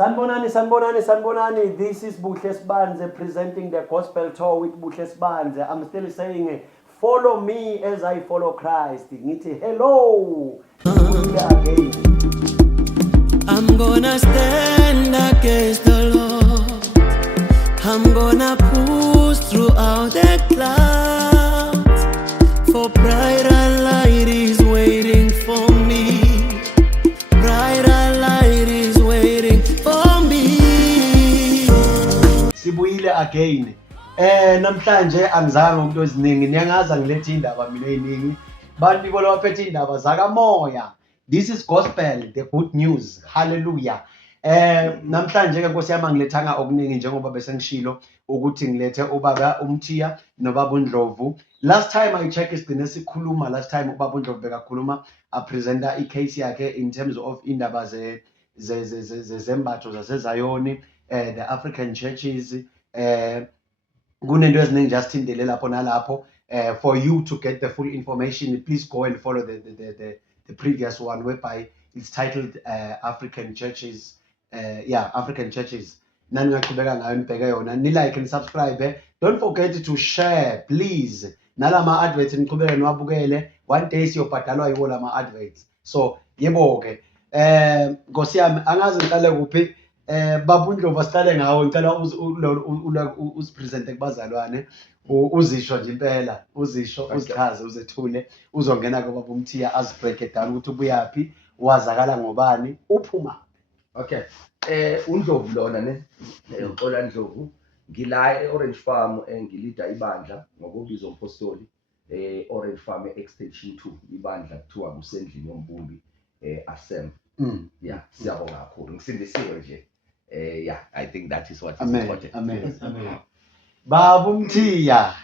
Sanbonani. This is Buhle Sibanze presenting the gospel tour with Buhle Sibanze. I'm still saying, follow me as I follow Christ. Ngithi hello. Again. I'm gonna stand against the Lord. I'm gonna push throughout the clouds. For brighter light is waiting for me. Brighter light is waiting for me. Sibuyile again. Namhlanje angizange umuntu eziningi niyangaza ngilethe indaba mina eziningi. Bantu biko lawaphethe indaba zakamoya. This is gospel, the good news. Hallelujah. Namhlanje ke Nkosi yami ngilethanga okuningi njengoba bese ngishilo ukuthi ngilethe ubaba uMthiya nobaba uNdlovu. Last time I check isigcine sikhuluma, last time ubaba uNdlovu bekakhuluma a presenter icase yakhe in terms of indaba zembatho zaseZayoni, the African churches, kunento eziningi just indele lapho nalapho. For you to get the full information, please go and follow the previous one whereby it's titled African Churches. African Churches. Naningaqhubeka ngayo nibheke yona, ni like and subscribe. Don't forget to share, please. Nalama adverts niqhubeke niwabukele. One day siyobhadalwa yiwo lama adverts. So yebo ke. Nkosi yami angazi ngiqale kuphi. Baba uNdlovu asiqale ngawo, ngicela uzipresente kubazalwane. Uzisho nje impela, uzisho, uzichaze, uzethule, uzongena ke baba uMthiya azibreak down ukuthi ubuyaphi, wazakala ngobani, uphuma. Okay. uNdlovu lona ne, Ola Ndlovu, ngila eOrange Farm ngilida ibandla ngokubizwa umpostoli Orange Farm extension 2 ibandla kuthiwa kusendlini yombumbi Asem. Yeah, siyabonga kakhulu. Ngisindisiwe nje. Yeah, I think that is what is important. Amen. Baba uMthiya,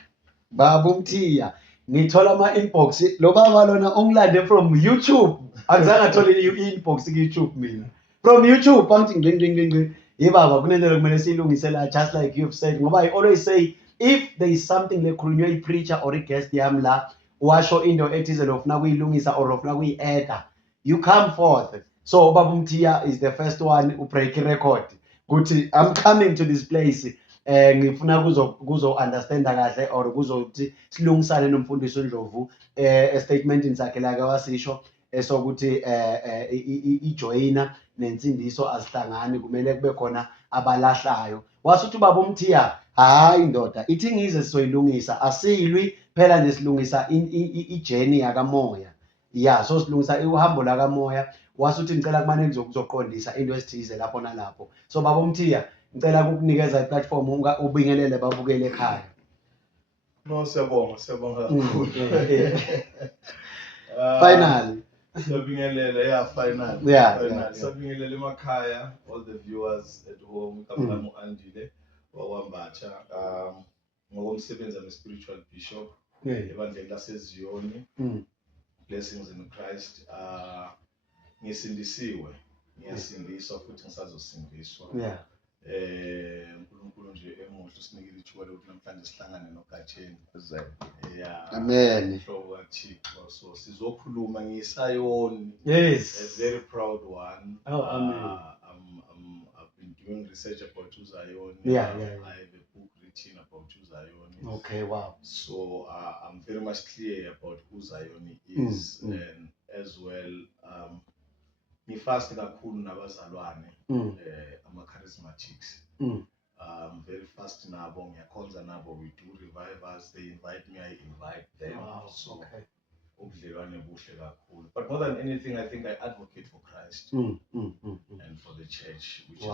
ngithola ama-inbox, lo baba lona ongilande from YouTube. Angizange athole i-inbox ku-YouTube mina. From YouTube, angithi ngqingqingqingqi. Yebaba kunento kumele siyilungise la, just like you've said. Ngoba I always say, if there is something lekhulunywe i-preacher or i-guest yami la, washo into ethize lofuna kuyilungisa or lofuna kuyi-edda, you come forth. So Baba uMthiya is the first one who break record. Kuthi I'm coming to this place. Ngifuna kuzo understand kahle or kuzothi silungisane nomfundisi uNdlovu statement sakhe la kawasisho esokuthi ijoyina nensindiso asihlangani, kumele kube khona abalahlayo. Wasuthi Baba uMthiya, hayi ndoda, ithi ngize sizoyilungisa, asilwi phela nje silungisa ijourney yakamoya. Yeah, so silungisa uhambo la kamoya. Wasuthi ngicela kumane kuzoqondisa into esithize lapho nalapho. So Baba uMthiya, ngicela ukukunikeza i-platform ubingelele babukele ekhaya. No, siyabonga kakhulu. Finally. Siyabingelela, final. Yeah. Siyabingelela emakhaya, all the viewers at home, kaMlamu Andile, wawambatsha, ngokomsebenzi am spiritual bishop, ebandleni laseZiyoni, Blessings in Christ. Ngisindisiwe, ngiyasindiswa futhi ngisazosindiswa. Yeah. uNkulunkulu nje emuhle usinikile ithuba lokuthi namhlanje sihlangane noGatsheni. Yeah. Amen. Hlobo kaThixo, so sizokhuluma ngeSayoni. Yes. A very proud one. Oh, amen. I've been doing research about Zion. Yeah. I have a book written about Zion. Okay, wow. So I'm very much clear about who Zion is, and as well ngifast kakhulu nabazalwane ama-charismatics. Very fast nabo, ngiyakhonza nabo, we do revivals, they invite me, I invite them. Wow, so okay. ubudlelwane buhle kakhulu. But more than anything, I think I advocate for Christ and for the church, which is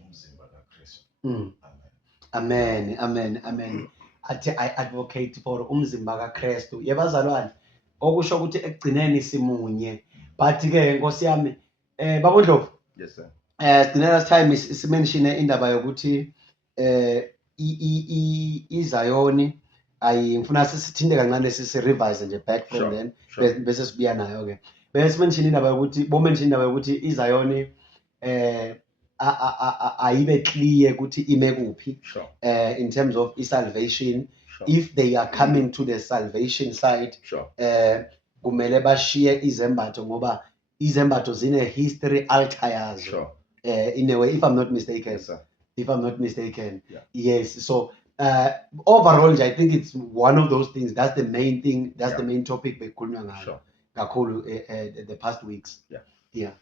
umzimba kaKristu. Amen. Athi I advocate for umzimba kaKristu. Yebazalwane, okusho ukuthi ekugcineni simunye. But ke Nkosi yami, Baba uNdlovu. Yes sir. The last time is mentioned indaba yokuthi iZayoni ngifuna sisithinde kancane revise nje back from then bese sibuya nayo ke. Bese mention indaba yokuthi iZayoni ayibe clear ukuthi ime kuphi in terms of salvation. If they are coming to the salvation side, kumele bashiye izembatho ngoba izembatho zine history altar yazo. in a way, if I'm not mistaken. Yes, sir. If I'm not mistaken. Yeah. Yes. So overall, I think it's one of those things. That's the main thing. That's Yeah. the main topic bekhulunywa ngayo Sure. kakhulu the past weeks. Yeah. Yeah.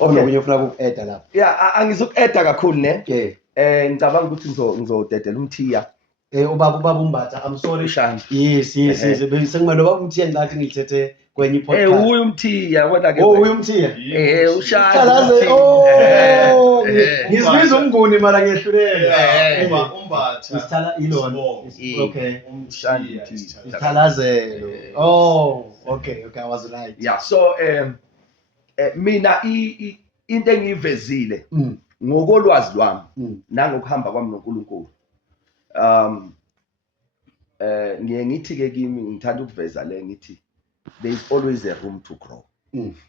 Okay. Okunye ufuna uku-add lapha. Yeah, angizoku-add kakhulu ne. Yeah. Ngicabanga ukuthi ngizodedela umthiya. Ubaba Umbatha, I'm sorry. Ushanda. Yes. Sengimalo baba umthiya ngathi ngithethe kwenye podcast. Uyu umthiya wena ke. Uyu umthiya. Ushanda. Khalaze. Oh. Ngisibiza umnguni mara ngiyehlulela. Umbatha. Isithala ilona. Okay. Ushanda. Isithalazelo. Oh, okay, I was right. Yeah, so mina into engiyivezile ngokolwazi lwami nangokuhamba kwami noNkulunkulu. Ngiye ngithi ke kimi ngithanda ukuveza le ngithi there is always a room to grow.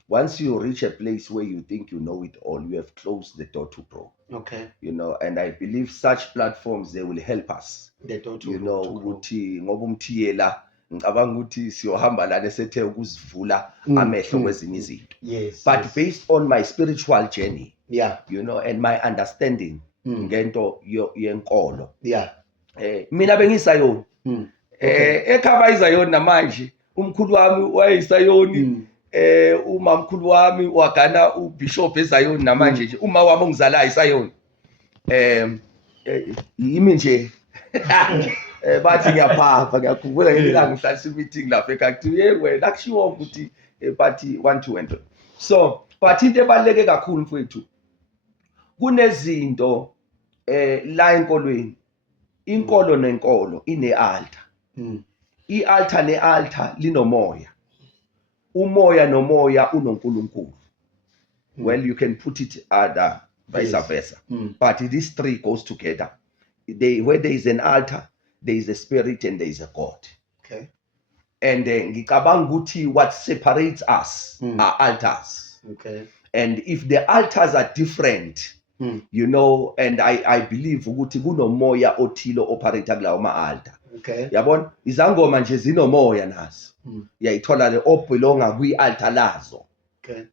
Once you reach a place where you think you know it all, you have closed the door to grow. Okay. You know, and I believe such platforms, they will help us. The door to You grow, know, to grow. ukuthi ngoba umthiyela ngicabanga ukuthi siyohamba lana sethe ukuzivula amehlo kwezinye izinto. Yes. But yes. based on my spiritual journey, Yeah. you know, and my understanding ngento yenkolo, Yeah. mina bengisayoni. Ekhaba izayoni namanje umkhulu wami wayisayoni. Umamkhulu wami wagana ubishop ezayoni namanje nje uma wami ongizalayo isayoni. Yimi nje bathi ngiyaphafa ngiyakhumbula ngelanga ngihlalisa meeting lapha ekhaya wena akushiwo ukuthi bathi 1 2 and 3. So but into ebaleke kakhulu mfowethu kunezinto la enkolweni, inkolo nenkolo ine-altar. I-altar ne-altar linomoya. Umoya nomoya unoNkulunkulu. Well, you can put it other vice versa. But these three goes together. Where there is an altar, there is a spirit and there is a God. Okay. And ngicabanga ukuthi what separates us are altars. Okay. And if the altars are different, you know, and I believe ukuthi kunomoya othile operator kulawo ma-altar. Okay. Yabona izangoma nje zinomoya nazo. Uyayithola le obelonga kwi-altar lazo. Okay.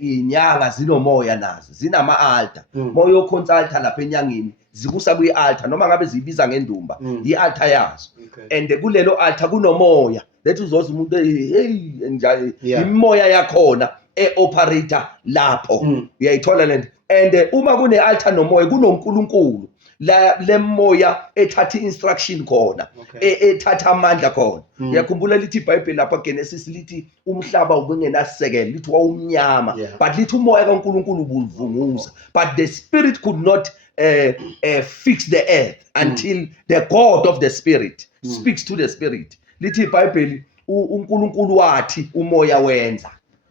Inyanga zinomoya nazo zinama-altar. Moya okhonsa-altar lapha enyangeni zikusa kwi-altar noma ngabe ziyibiza ngendumba i-altar yazo. And kulelo altar kunomoya lethi uzoza umuntu hey njalo imoya yakhona e-operator lapho. Uyayithola lento. And uma kune-altar nomoya kunoNkulunkulu le moya ethatha instruction khona, ethatha amandla khona. Uyakhumbula lithi iBhayibheli lapha Genesis lithi umhlaba ubungenasekelo, lithi wawumnyama, but lithi umoya kaNkulunkulu ubuvunguza. But the spirit could not fix the earth until the God of the spirit speaks to the spirit. Lithi iBhayibheli uNkulunkulu wathi umoya wenza.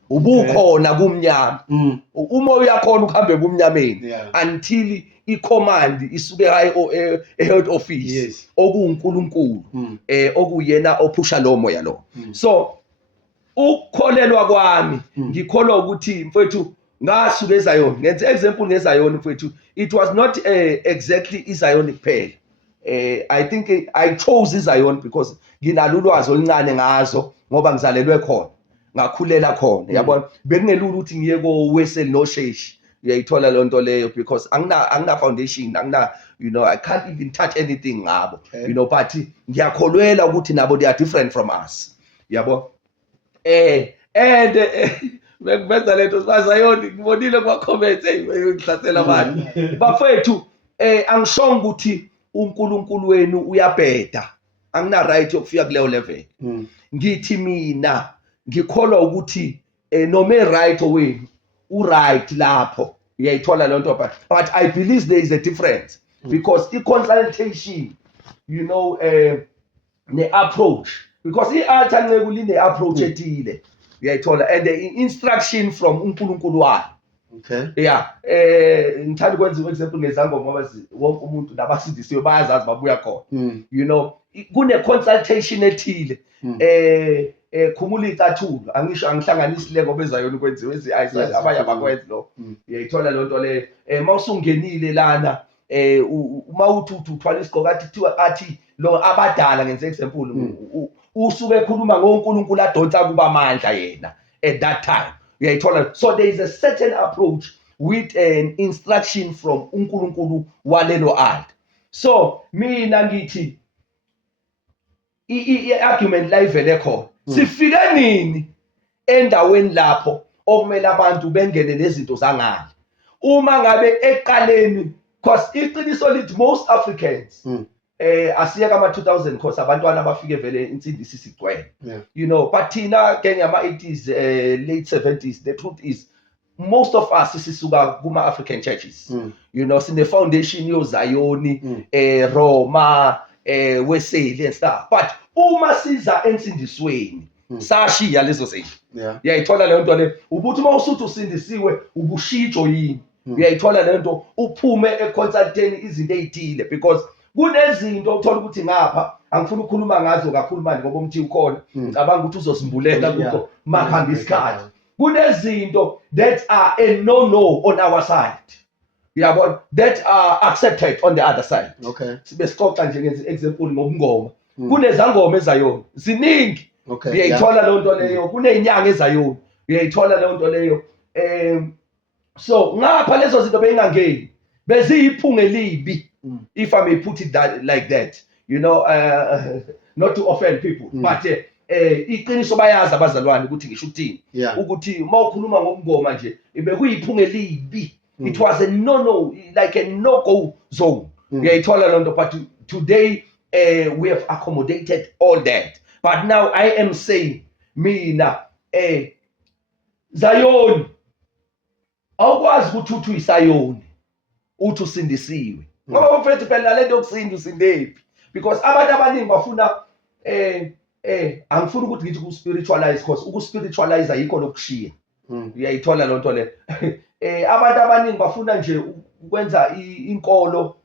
Ubukhona kumnyama. Umoya yakhona ukuhambe kumnyameni until i-command isuke head office okuNkulunkulu okuyena ophusha lo moya lo. So ukukholelwa kwami ngikholwa ukuthi mfowethu ngasuka eZayoni, ngenze example ngeZayoni mfowethu, it was not exactly iZayoni kuphela. I think I chose iZayoni because nginalo ulwazi oluncane ngazo ngoba ngizalelwe khona, ngakhulela khona. Yabona bekungelula ukuthi ngiye koWeseli noSheshi. Uyayithola le nto leyo because angina foundation, angina, you know, I can't even touch anything ngabo. You know, but ngiyakholwela ukuthi nabo they are different from us. Yabo and benza lento baZayoni ngibonile kwa comments ngihlasela abantu bafethu. Angishongo ukuthi uNkulunkulu wenu uyabheda, angina right yokufika kuleyo level. Ngithi mina ngikholwa ukuthi noma right wenu right lapho. Uyayithola le nto, but I believe there is a difference because i-consultation, you know, ne-approach, because i-altar nceke line-approach ethile. Uyayithola, and the instruction from uNkulunkulu wayo. Okay. Yeah. Ngithanda ukwenza example ngezangoma ngoba wonke umuntu nabasindisiwe bayazazi babuya khona. You know, kune-consultation ethile. Khumula icathulo, angisho angihlanganisile ngoba eZayoni kwenziwe ezi-eyesight abanye abakwenzi lo. Uyayithola le nto le. Mawusungenile lana uma uthi uthwala isigqoko athi lo abadala, ngenze example, usuke ekhuluma ngoNkulunkulu adonsa kuba amandla yena at that time. Uyayithola. So there is a certain approach with an instruction from uNkulunkulu walelo altar. So mina ngithi i-argument la ivele khona sifike nini endaweni lapho okumele abantu bengene nezinto zangale uma ngabe eqaleni, because iqiniso lithi most Africans asiye kama 2000 course abantwana bafike vele insindisi isigcwele, you know, but thina ke ngama 80s late 70s, the truth is most of us sisuka kuma African churches, you know, sine foundation yo Zion, Roma, Wesley and stuff, but uma siza ensindisweni sashiya lezo zinto. Uyayithola leyo nto le ubuthi uma usuthi usindisiwe ubushintsho yini, uyayithola leyo nto uphume econsulteni izinto ezithile, because kunezinto uthola ukuthi ngapha angifuni ukukhuluma ngazo kakhulu manje ngoba umthi ukhona ngicabanga ukuthi uzosimbulela kukho mahamba isikhathi. Kunezinto that are a no on our side, uyabona, that are accepted on the other side. Sibe sixoxa nje ngenze example ngobungoma, kunezangoma ezayona ziningi, uyayithola leyo nto leyo, kunezinyanga ezayona, uyayithola leyo nto leyo. So ngapha lezo zinto beyingangeni beziyiphunga elibi, if I may put it like that, you know, not to offend people, but iqiniso bayazi abazalwane ukuthi ngisho ukuthini, ukuthi mawukhuluma ngomngoma nje bekuyiphunga elibi. It was a no, like a no-go zone. Uyayithola leyo nto, but today we have accommodated all that. But now I am saying, mina Zion awukwazi ukuthi uthi uyisayoni uthi usindisiwe ngoba mfethu phela lento yokusinda usindephi, because abantu abaningi bafuna angifuni ukuthi ngithi ku-spiritualize, because uku-spiritualize ayikho lokushiya. Uyayithola loo nto le abantu abaningi bafuna nje ukwenza inkolo,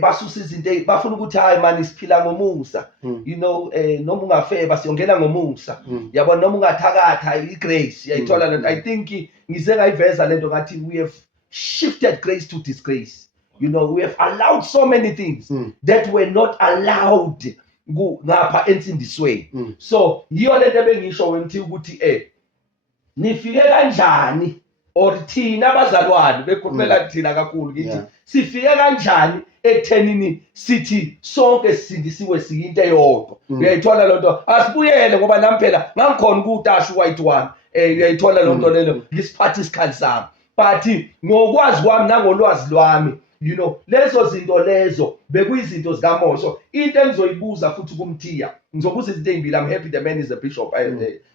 basusa izinto, bafuna ukuthi hayi mani siphila ngomusa, you know, noma ungafeba siyongena ngomusa, yabona, noma ungathakatha i-grace. Uyayithola lento. I think ngize ngayiveza lento ngathi we have shifted grace to disgrace. You know, we have allowed so many things that were not allowed ngapha ensindisweni. So yiyo lento ebengisho wengithi ukuthi nifike kanjani, or thina abazalwane bekhulumela thina kakhulu ngithi sifike kanjani ekuthenini sithi sonke sisindisiwe siyinto eyodwa. Uyayithola loo nto, asibuyele ngoba nami phela ngangikhona kuwutasha u-white one, uyayithola loo nto lelo, ngisiphathe isikhali sami, but ngokwazi kwami nangolwazi lwami, you know, lezo zinto lezo bekuyizinto zikaMosho. Into engizoyibuza futhi kumthiya, ngizobuza izinto ezimbili. I'm happy the man is a bishop,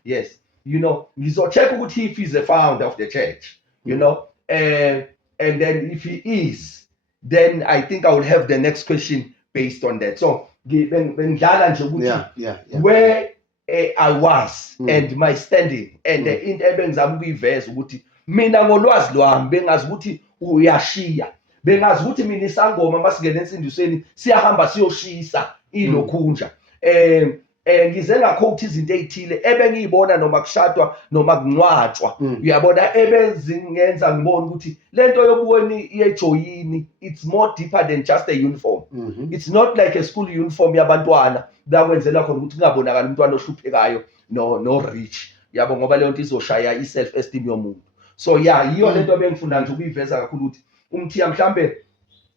yes, you know, ngizo-check ukuthi if he's a founder of the church, you know, and then if he is, then I think I will have the next question based on that. So bengidlala nje ukuthi where I was and my standing, and into ebengizama ukuyiveza ukuthi mina ngolwazi lwami bengazi ukuthi uyashiya, bengazi ukuthi mina isangoma masingena ensindisweni siyahamba siyoshisa ilokhunja. Ngize ngakhothi izinto ezithile ebengiyibona noma kushadwa noma kuncwatshwa, uyabona, ebezingenza ngibona ukuthi lento yobukweni yejoyini, it's more deeper than just a uniform. It's not like a school uniform yabantwana bakwenzela khona ukuthi kungabonakala umntwana ohluphekayo no rich, yabo, ngoba leyo nto izoshaya i-self esteem yomuntu. So yiyo lento ebengifunda nje ukuyiveza kakhulu ukuthi umthiya mhlambe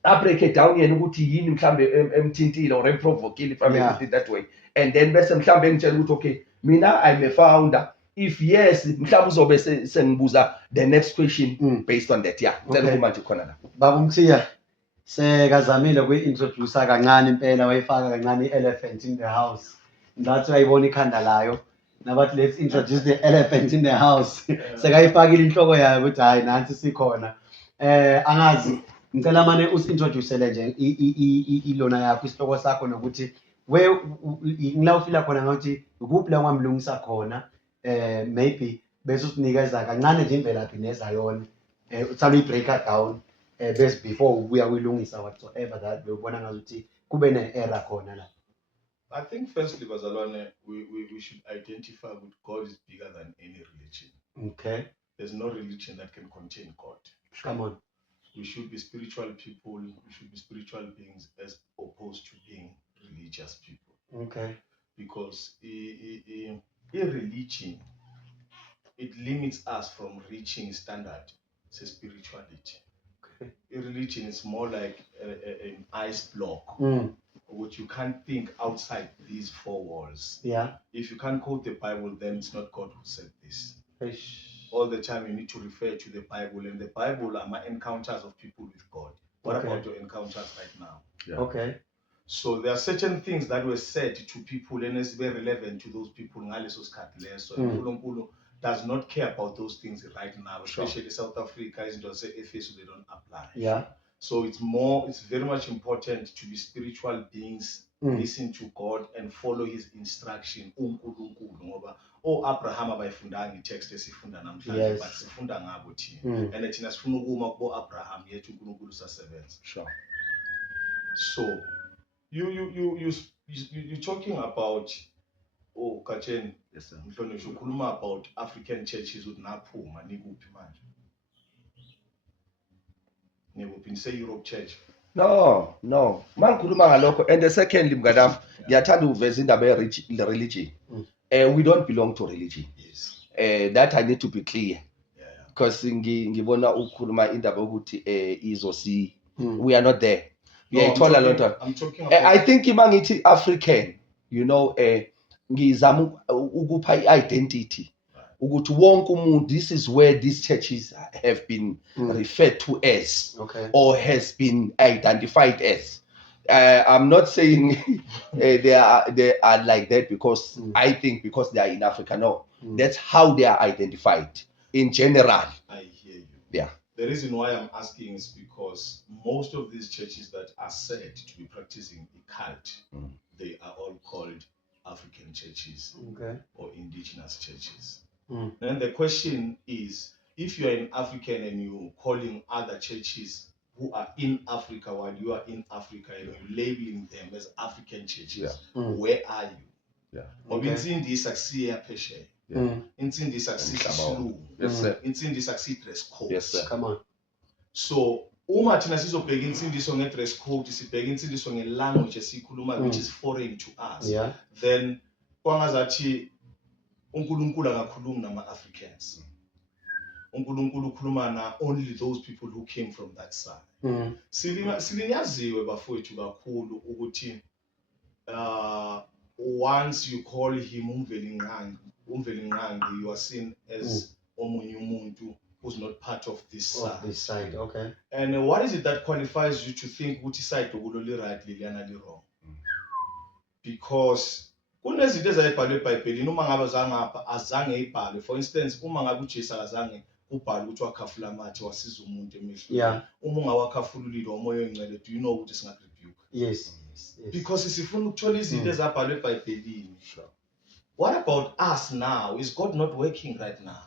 a-break down yena ukuthi yini mhlambe emthintile or emprovokile, if I may put it that way, and then bese mhlambe engitshela ukuthi okay, mina I'm a founder. If yes, mhlambe uzobe sengibuza the next question based on that. Cela manje khona la Baba Mthiya, sekazamile kuyi-introducer kancane impela, wayifaka kancane i-elephant in the house, ngathi uyayibona ikhanda layo nabathi let's introduce the elephant in the house. Sekayifakile inhloko yayo ukuthi hayi nansi sikhona. Angazi, ngicela mane usi-introducele nje ilona yakho, isihloko sakho, nokuthi ngila ufila khona ngathi ukuphi la ngamlungisa khona, maybe bese usinikeza kancane nje imvelaphi neZion, uthanda uyi-breaker down bese before ubuya kuyilungisa whatsoever that bewubona ngazuthi kube ne-era khona la. I think firstly, bazalwane, we should identify that God is bigger than any religion. Okay. There's no religion that can contain God. Come on. We should be spiritual people. We should be spiritual beings as opposed to being religious people. Okay. Because a religion, it limits us from reaching standard se-spirituality. Okay. Religion is more like an ice block, which you can't think outside these four walls. Yeah. If you can't quote the Bible, then it's not God who said this. Eish. All the time you need to refer to the Bible, and the Bible are my encounters of people with God. What Okay. about your encounters right now? Yeah. Okay. So there are certain things that were said to people and it's very relevant to those people. So uNkulunkulu does not care about those things right now, especially South Africa, is say Ephesus, they don't apply. Yeah. So it's very much important to be spiritual beings, listen to God and follow his instruction. Abraham abayifundanga itext esifunda namhlanje, but sifunda ngabo thina. And thina sifuna ukuma kubo Abraham yethu uNkulunkulu sasebenza. Sure. So you're talking about Kachen, Yes, sir. mhlonishwa ukhuluma about African churches with naphuma nikuphi manje? Nikuphi say Europe church? No. Mangikhuluma ngalokho, and secondly mnganami, ngiyathanda uveza indaba ye-religion. We don't belong to religion. Yes. That I need to be clear. Yeah. Because ngibona ukhuluma indaba ukuthi izosi we are not there. Yeah, No, I'm I'm talking about I think imangithi African, ngizama ukupha i-identity ukuthi wonke umuntu, this is where these churches have been referred to as, Okay. or has been identified as. I'm not saying they are like that because I think because they are in Africa. No, that's how they are identified in general. I hear you. Yeah. The reason why I'm asking is because most of these churches that are said to be practicing a cult, they are all called African churches or indigenous churches. And the question is, if you're an African and you're calling other churches who are in Africa while you are in Africa and you're labeling them as African churches, where are you? Yeah. Insindisa kusiya phesheya. Insindisa kusisilungu. Yes, sir. Insindisa kusi-dress code. Yes, sir. Come on. So uma thina sizobheka insindiso nge-dress code, sibheka insindiso nge-language esiyikhuluma which is foreign to us, Yeah. then kwangazathi uNkulunkulu akakhulumi nama-Africans. uNkulunkulu ukhuluma na only those people who came from that side. Silinyaziwe bafowethu kakhulu ukuthi once you call him umvelinqangi, you are seen as omunye umuntu who's not part of this side. This side, okay. And what is it that qualifies you to think ukuthi side okulo li-right liliyana li-wrong? Because kunezinto ezayibhalwe eBhayibhelini uma ngabe azange ibhalwe. For instance, uma ngabe uJesu akazange ubhale ukuthi wakhafula amathe wasiza umuntu emehlweni. Yeah. Uma ungawakhafululile umoya oyingcwele, do you know ukuthi singakurebuke? Yes. Because sifuna ukuthola izinto ezabhalwe eBhayibhelini. Sure. What about us now? Is God not working right now?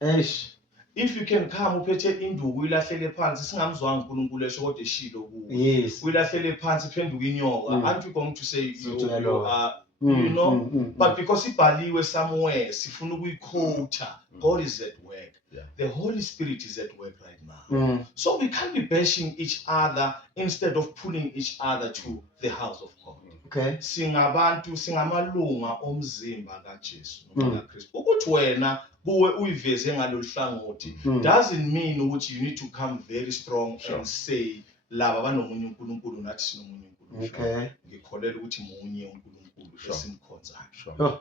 Eish. If you can come uphethe induku uyilahlele phansi, singamzwanga uNkulunkulu esho kodwa eshilo kuwe. Yes. Uyilahlele phansi phenduka inyoka. Aren't we going to say you are you know? But because ibhaliwe somewhere, sifuna ukuyiquote. God is at work. Yeah. The Holy Spirit is at work right now. So we can't be bashing each other instead of pulling each other to the house of God. Okay. Singabantu singamalunga omzimba kaJesu noma kaKristu. Ukuthi wena kuwe uyiveze ngalolu hlangothi doesn't mean ukuthi you need to come very strong and say laba banomunye uNkulunkulu nathi sinomunye uNkulunkulu. Okay. Ngikholela ukuthi munye uNkulunkulu esimkhonzayo. Sure.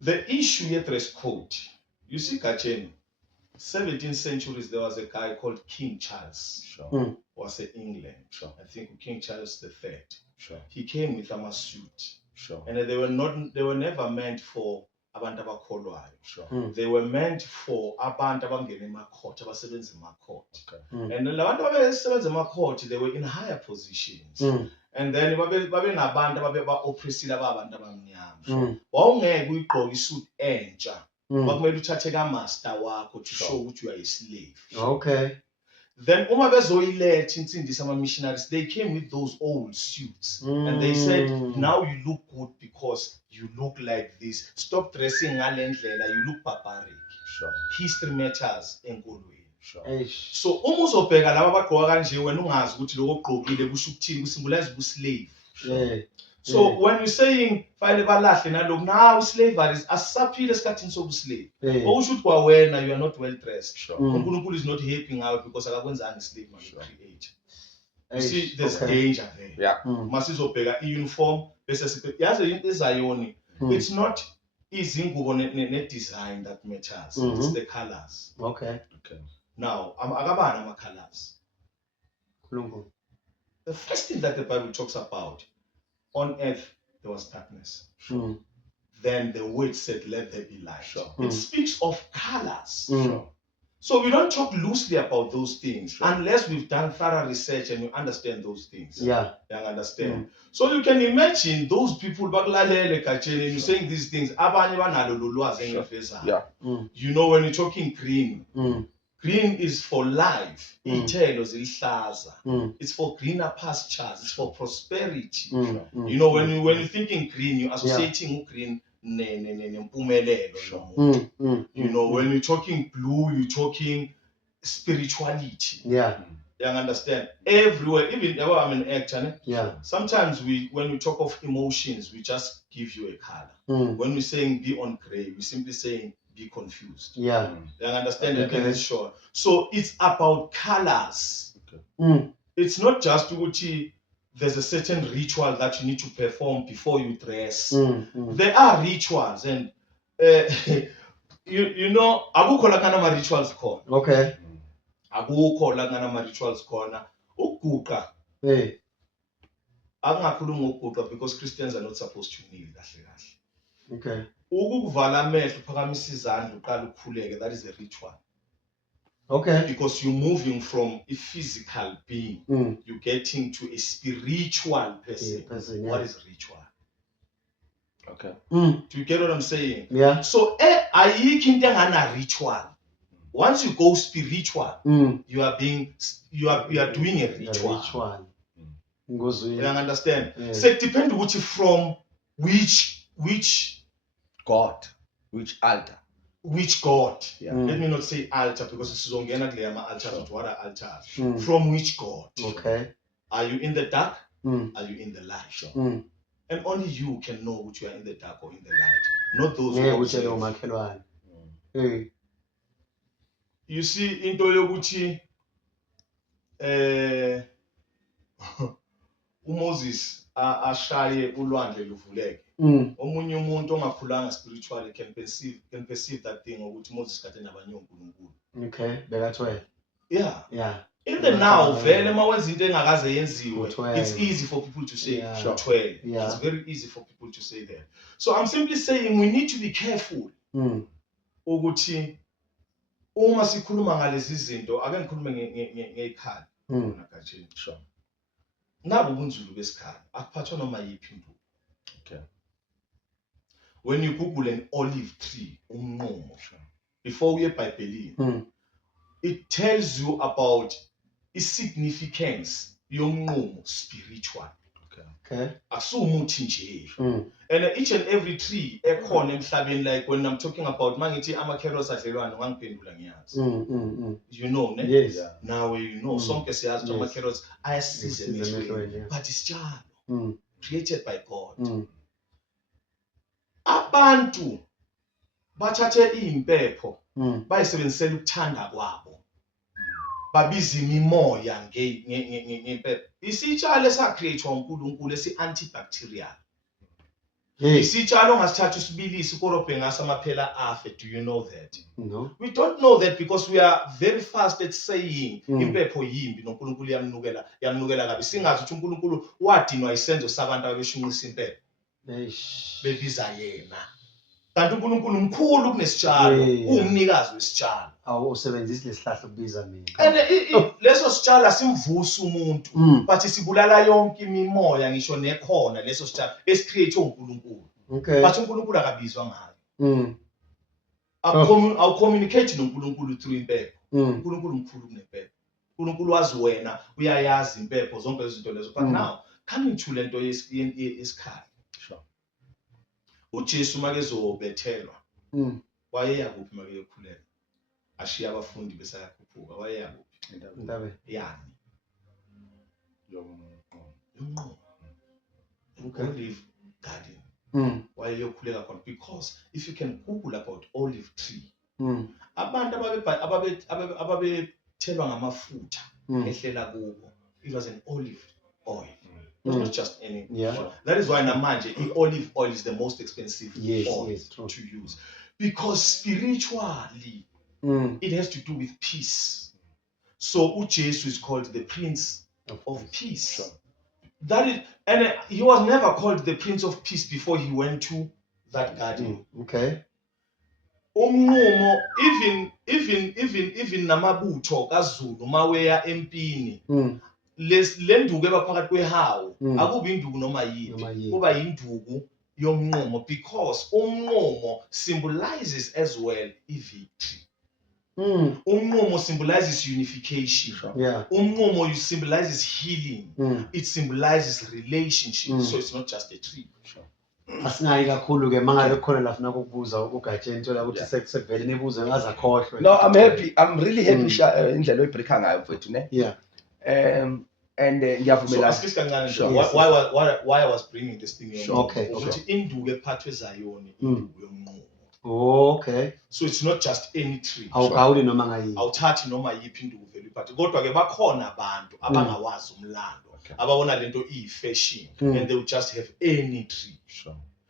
The issue ye dress code. You see, Kachen, 17th centuries there was a guy called King Charles. Sure. Was in England. Sure. I think King Charles III. Sure. He came with a suit. Sure. And they were never meant for abantu abakholwayo. Sure. They were meant for abantu abangena emacourt, abasebenza emacourt. Okay. And labantu abasebenza emacourt, they were in higher positions. And then babe nabantu oppressile abantu abamnyama. Wawungeke uyigqoke isuit entsha. Bakumele uthathe ka-master wakho to show ukuthi you are a slave. Okay. Then uma bezoyiletha insindisa ama-missionaries, they came with those old suits. And they said, now you look good because you look like this. Stop dressing ngale ndlela, you look barbaric. Sure. History matters enkolweni. Sure. Eish. So uma uzobheka laba abagqoka kanje wena ungazi ukuthi lokho ogqokile kusho ukuthini, kusymbolize ubuslave. Yeah. So Yeah. when you're saying file balahle nalokhu now slavery asisaphile esikhathini sobuslave. Okusho ukuthi kwawena you are not well dressed. Sure. uNkulunkulu is not helping out because akakwenzanga slave man create. You see there's danger there. Yeah. Masizobheka iuniform bese yazi into eZayoni. It's not izingubo ne design that matters. It's the colors. Okay. Now akabani ama colors. The first thing that the Bible talks about, on earth there was darkness. Then the word said, let there be light. Sure. It speaks of colors. Sure. So we don't talk loosely about those things unless we've done thorough research and you understand those things. Yeah. You understand? So you can imagine those people bakulalele kacheni, you're saying these things. Abanye banalo lolwazi engafeza. Yeah. You know, when you're talking green, green is for life. Iy'thelo zilihlaza. It's for greener pastures. It's for prosperity. You know, when you're thinking green, you're associating green nempumelelo. You know, when you're talking blue, you're talking spirituality. Yeah. You understand? Everywhere, even I'm an actor. Yeah. Sometimes when we talk of emotions, we just give you a color. When we're saying be on gray, we're simply saying be confused. Yeah. You understand? Okay. And it's short. So it's about colors. Okay. It's not just Uchi, there's a certain ritual that you need to perform before you dress. There are rituals, and you know, akukho la kana ma rituals khona. Okay. Akukho la kana ma rituals khona. Ukuguqa. Hey. Angakhulumi ngokuguqa because Christians are not supposed to kneel kahle kahle. Okay. Ukukuvala amehlo uphakamisa izandla uqala ukukhuleka, that is a ritual. Okay. Because you're moving from a physical being, you're getting to a spiritual person. Yeah. What is ritual? Okay. Do you get what I'm saying? Yeah. So ayikho into engana ritual. Once you go spiritual, you are doing a ritual. You understand? Yeah. So it depends from which God, which altar? Which God? Yeah. Let me not say altar because this is ongena kule ama altars. What are altars? From which God? Okay. Are you in the dark? Are you in the light? And only you can know which you are in the dark or in the light. Not those who observe. You see, into yokuthi uMoses ashaye ulwandle luvuleke. Omunye umuntu ongakhulanga spiritually can perceive that thing ukuthi Moses kade nabanye uNkulunkulu. Okay, bekathwele. Yeah. Yeah. In the now, vele mawenza into engakaze yenziwe, it's easy for people to say, yeah. Yeah. It's very easy for people to say that. So I'm simply saying we need to be careful. Ukuthi uma sikhuluma ngalezi zinto, ake ngikhulume ngekhali. Sure. Nabo ubunzulu besikhali, akuphathwa noma yiphi into. Okay. When you Google an olive tree, umnqumo, before we eBhayibhelini, it tells you about its significance yomnqumo spiritual. Okay. Asumuthi nje. And each and every tree ekhona emhlabeni, like when I'm talking about mangithi ama carrots adlelwana ngangiphendula ngiyazi. You know, ne? Yes. Now you know sonke siyazi ama carrots ayasiza emehlweni, but isitshalo created by God. Abantu bathathe impepho bayisebenzisela ukuthanda kwabo. Babiza imimoya ngempepho. Isitshalo esacreatewa uNkulunkulu esi-antibacterial. Isitshalo ongasithatha usibilisi ukorobhe ngaso amaphela afe. Do you know that? No. We don't know that because we are very fast at saying impepho yimbi noNkulunkulu yamnukela kabi. Singazi ukuthi uNkulunkulu wadinwa isenzo sabantu ababeshunqisa impepho. Bebiza yena. Kanti uNkulunkulu mkhulu kunesitshalo, uwumnikazi wesitshalo. Usebenzisa lesihlahla ukubiza mina. And leso sitshalo simvusa umuntu, but sibulala yonke imimoya ngisho nekhona leso sitshalo esicreate uNkulunkulu. Okay. But uNkulunkulu akabizwa ngayo. I'll communicate noNkulunkulu through impepho. uNkulunkulu mkhulu kunempepho. uNkulunkulu wazi wena, uyayazi impepho zonke izinto lezo. But now coming to lento yesikhali. Sure. uJesu makezobethelwa wayeya kuphi makekhuleka? Ashiya abafundi besayakhuphuka, wayeya kuphi? Ndabe. Yani. Yonqo. olive garden. Why you're because if you can Google about olive tree, abantu ababethelwa ngamafutha ehlela kubo, it was an olive oil. It was not just any oil. That is why namanje olive oil is the most expensive oil to use, because spiritually it has to do with peace. So Jesus is called the Prince of Peace. Sure. That is, and he was never called the Prince of Peace before he went to that garden. Okay. Umnqumo, even namabutho kaZulu maweya empini, le nduku ebaphakathi kwehawu akubi induku noma yiphi, kuba induku yomnqumo, because umnqumo symbolizes as well victory. Umnqumo symbolizes unification. Umnqumo symbolizes healing. It symbolizes relationship. So it's not just a tree. Asinayi kakhulu ke mangabe khona la funa ukubuza ugatsheni thola ukuthi sekuvele nibuze ngaze akhohlwe. No, I'm happy. I'm really happy indlela oyibreaka ngayo mfethu ne. Yeah. And ngiyavumelana. So why I was bringing this thing here. Okay. Ukuthi induku ephathwe Zayoni induku yomnqumo. Okay. So it's not just any tree. Awukawuli noma ngayi. Awuthathi noma yiphi induku vele iphathwe. Kodwa ke bakhona abantu abangawazi umlando. Ababona lento fashion and they will just have any tree.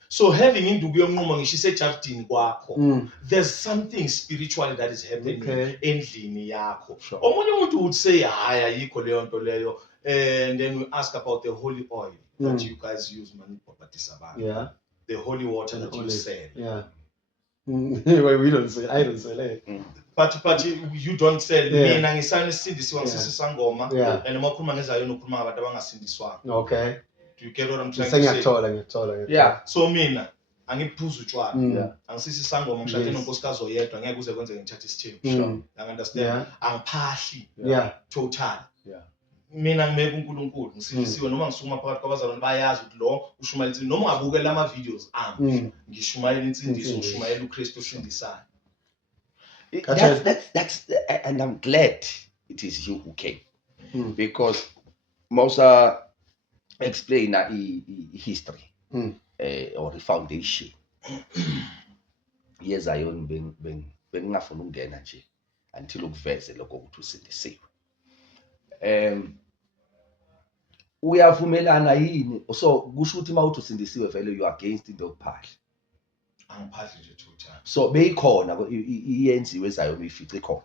So having induku yomnqumo ngisho isejardini kwakho, there's something spiritually that is happening endlini yakho. Omunye umuntu would say hayi ayikho leyo nto leyo, and then we ask about the holy oil that you guys use the holy water that you sell. We don't say, I don't sell it. But you don't sell. Mina ngisana isindisiwa ngisisangoma and makhuluma ngeZayoni ukhuluma ngabantu abangasindiswanga. Okay. Do you get what I'm trying to say? Ngiyathola. Yeah. So mina angiphuza utshwala. Angisisi isangoma ngishade nonkosikazi oyedwa ngeke kuze kwenze ngithathe isithembu. I understand. Angiphahli. Total. Mina ngimeka uNkulunkulu ngisindisiwe noma ngisukuma phakathi kwabazalwane bayazi ukuthi lo ushumayela noma ungabukela ama videos ami ngishumayela insindiso ngishumayela uKristu osindisayo. That's and I'm glad it is you who came, because most explain history or the foundation. YeZayoni bengingafuna ukungena nje until ukuveze lokho ukuthi usindisiwe. Uyavumelana yini? So kusho ukuthi mawuthi usindisiwe vele you against into yokuphahla. Angiphahli nje total. So beyikhona iyenziwe eZayoni uyifice khona.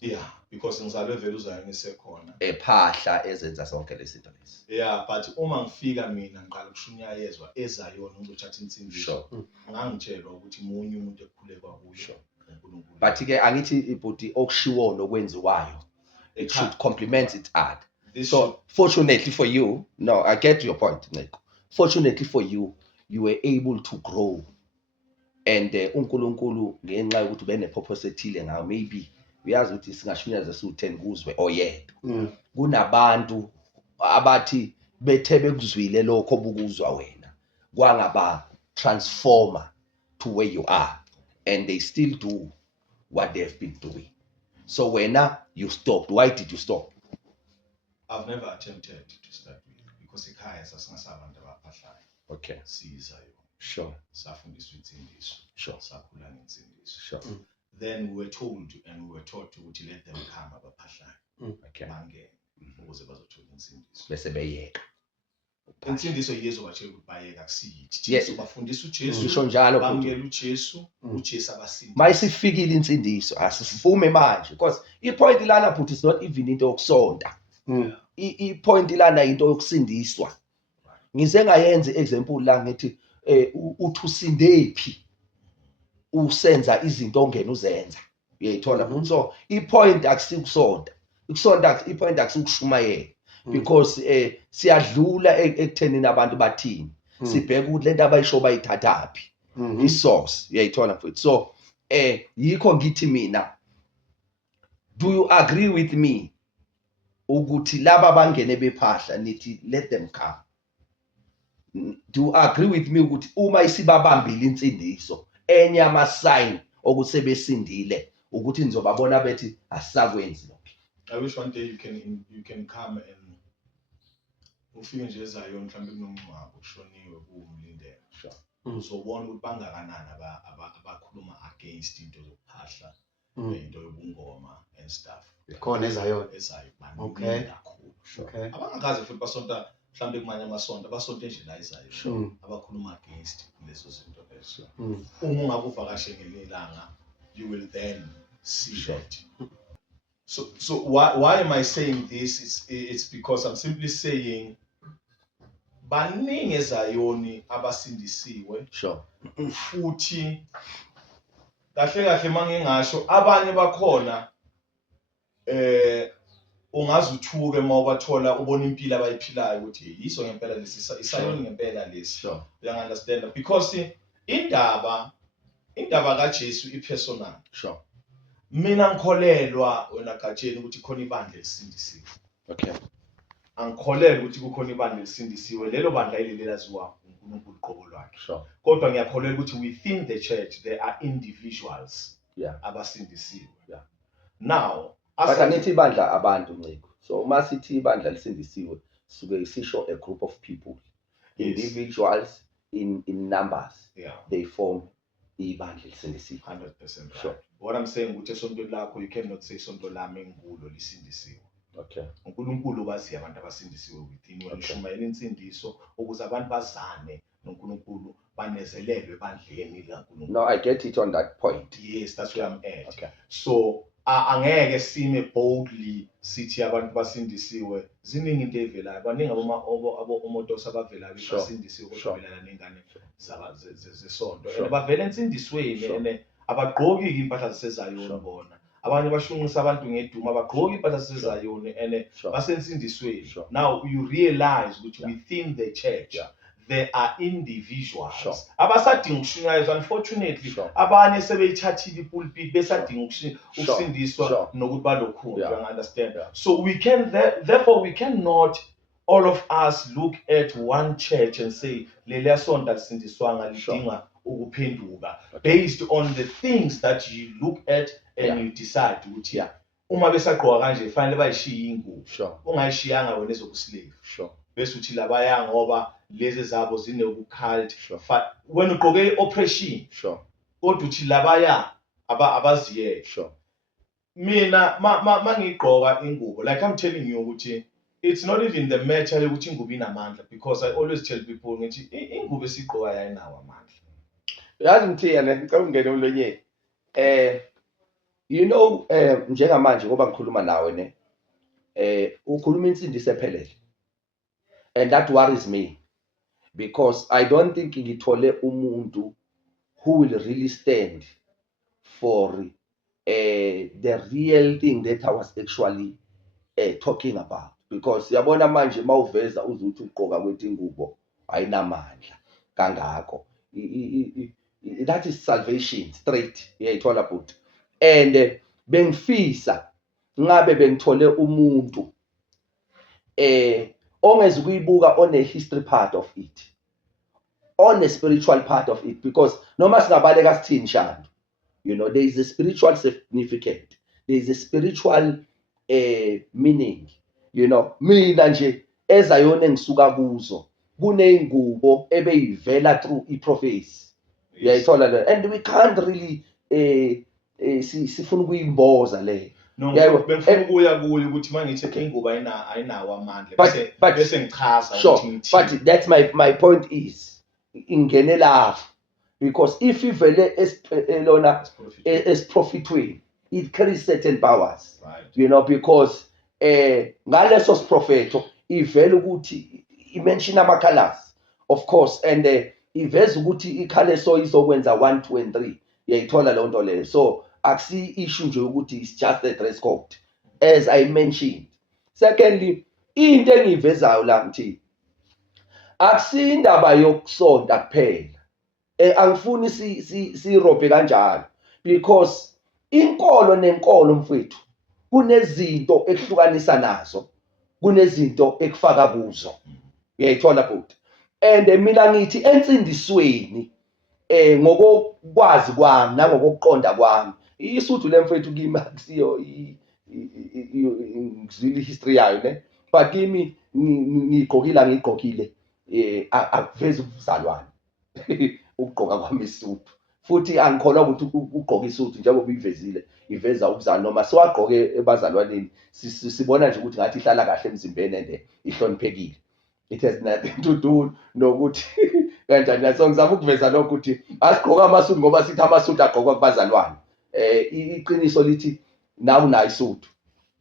Yeah, because ngizalwe vele uZayoni isekhona. Ephahla ezenza zonke lezinto lezi. Yeah, but uma ngifika mina ngiqala ukushunyayezwa eZayoni ngizothatha insindiso. Ngangitshelwa ukuthi munye umuntu ekhule kwakuyo uNkulunkulu. But ke angithi ibhuti okushiwo nokwenziwayo, it should complement its art. So fortunately for you, no, I get your point, Neko. Fortunately for you, you were able to grow, and uNkulunkulu ngenxa yokuthi bene purpose ethile ngayo, maybe uyazi ukuthi singashunyeza su10 kuzwe oyedwa. Kunabantu abathi bethe bekuzwile lokho obukuzwa wena kwangaba transformer to where you are, and they still do what they've been doing. So when you stopped, why did you stop? I've never attempted to start with, because ekhaya sasingasabantu abaphahlayo. Okay. Sizayo. Sure. Safundiswa insindiso. Sure. Sakhula ngensindiso. Sure. Then we were told and we were taught to let them come abaphahlayo. Okay. Bangene ukuze bazothola insindiso. Bese beyeka. Insindiso yezo batshela ukuthi bayeka kusiyithi. Jesu bafundisa uJesu. Usho njalo bamukela uJesu, uJesu abasindisa. Mayisifikile insindiso asivume manje, because ipoint lana but it's not even into yokusonda. Ipoint lana into yokusindiswa. Ngize ngayenza example la ngithi uthi usindephi usenza izinto ongena uzenza. Uyayithola. So ipoint akusikusonda. Ukusonda ipoint akusikushumayela, because siyadlula ekuthenini abantu bathini. Sibheka ukuthi lento abayisho bayithathaphi. Isource. Uyayithola mfowethu. So yikho ngithi mina, do you agree with me ukuthi laba bangene bephahla nithi let them come? Do you agree with me ukuthi uma isibabambile insindiso enye ama sign ukuthi sebesindile ukuthi nizobabona bethi asisakwenzi lokho? I wish one day you can come ufike nje eZion mhlawumbe kunomngcwabo kushoniwe kuwumlindelo Sure. uzobona ukuthi bangakanani abakhuluma against into zokuphahla into yobungoma and stuff khona ezayo. ezayo Okay. baningi kakhulu Okay. abangakaze futhi basonta mhlawumbe kumanye amasonto abasonto nje la ezayo abakhuluma against lezo zinto lezo uma ungabe uvakashe ngelinye ilanga you will then see that. So why am I saying this? It's because I'm simply saying baningi eZayoni abasindisiwe Sure. futhi kahle mangingasho abanye bakhona ungaze uthuke mawubathola ubona impilo abayiphilayo ukuthi yiso ngempela lesi isayoni ngempela lesi. Sure. You understand because indaba kaJesu ipersonal. Sure. Mina ngikholelwa wena Gatsheni ukuthi khona ibandla elisindisiwe. Okay. Angikholelwa ukuthi kukhona ibandla elisindisiwe lelo bandla ilelaziwa uNkulunkulu qobo lwakhe. Sure. Kodwa ngiyakholelwa ukuthi within the church there are individuals abasindisiwe. Yeah. Now, But anithi ibandla abantu Nciko. So uma sithi ibandla lisindisiwe suke sisho a group of people. Yes. Individuals in numbers. Yeah. They form ibandla lisindisiwe. 100% right. Sure. What I'm saying ukuthi esonto lakho you cannot say sonto lami ngikulo lisindisiwe. Okay. uNkulunkulu bazi abantu abasindisiwe within wena ushumayela insindiso ukuze abantu bazane noNkulunkulu banezelelwe ebandleni laNkulunkulu. No, I get it on that point. Yes, that's where I'm at. Okay. So angeke sime boldly sithi abantu basindisiwe ziningi into evelayo baningi omotosa abavelayo basindisiwe kodwa belana nengane zesonto and bavela ensindisweni and abagqoki impahla zasezayoni bona abanye bashunqisa abantu ngeduma abagqoki impahla zasezayoni and basensindisweni. Now you realize ukuthi within the church there are individuals abasadinga ukushunyayezwa. Unfortunately abanye sebeyithathile ipulpit besadinga ukusindiswa nokuthi balokhulu. You understand? So we can therefore we cannot all of us look at one church and say leliya sonto alisindiswanga lidinga ukuphenduka based on the things that you look at and you decide ukuthi uma besagqoka kanje fanele bayishiye ingubo. Ungayishiyanga wena ezokuslave. Bese uthi labaya ngoba lezi zabo zinokucult. Wena ugqoke oppression. Kodwa uthi labaya abaziye. Mina mangigqoka ingubo like I'm telling you ukuthi it's not even the matter ukuthi ingubo inamandla because I always tell people ngithi ingubo esigqoka yayinawo amandla. Yazi ngithiyana ngicela ungene umlonyeni. You know njengamanje ngoba ngikhuluma nawe ne ukhuluma insindiso ephelele. And that worries me because I don't think ngithole umuntu who will really stand for the real thing that I was actually talking about. Because yabona manje mawuveza uzuthi ugqoka kwethi ingubo ayinamandla kangako. That is salvation straight. Uyayithola about. And bengifisa ngabe bengithole umuntu ongeze kuyibuka on a history part of it, on a spiritual part of it, because noma singabaleka sithini shando, you know, there is a spiritual significance, there is a spiritual meaning. You know, mina nje eZayoni engisuka kuzo kuneyingubo ebeyivela through prophecy. Uyayithola, and we can't really sifuna ukuyimboza le. No, bengifuna ukuya kuyo ukuthi mangithi ingubo ayinawo amandla bese ngichaza ukuthi ngithini. But that's my point is ingene lapho because if ivele lona as profitway it carries certain powers, right. You know, because ngaleso propheto ivela ukuthi imention ama colors of course and iveza ukuthi ikhale so izokwenza 1 2 and 3 yayithola lo nto leyo. So akusi issue nje ukuthi it's just a dress code as I mentioned. Secondly, into engivezayo la ngithi akusi indaba yokusonta kuphela. Angifuni sirobhe kanjalo because inkolo nenkolo mfowethu kunezinto ekuhlukanisa nazo, kunezinto ekufaka kuzo. Uyayithola futhi. And mina ngithi ensindisweni ngokwazi kwami nangokuqonda kwami isuthu lemfethu kimi akusiyo ngizwile history yayo ne but kimi ngigqokile akuvezi ubuzalwane ukugqoka kwami isuit futhi angikholwa ukuthi ugqoka isuit njengoba ivezile iveza ubuzalwane noma siwagqoke ebazalwaneni sibona nje ukuthi ngathi ihlala kahle emzimbeni and ihloniphekile. It has nothing to do nokuthi kanjani. So ngizama ukuveza lokho ukuthi asigqoka amasuit ngoba sithi amasuit agqokwa kubazalwane. Iqiniso lithi nawe unayo isuit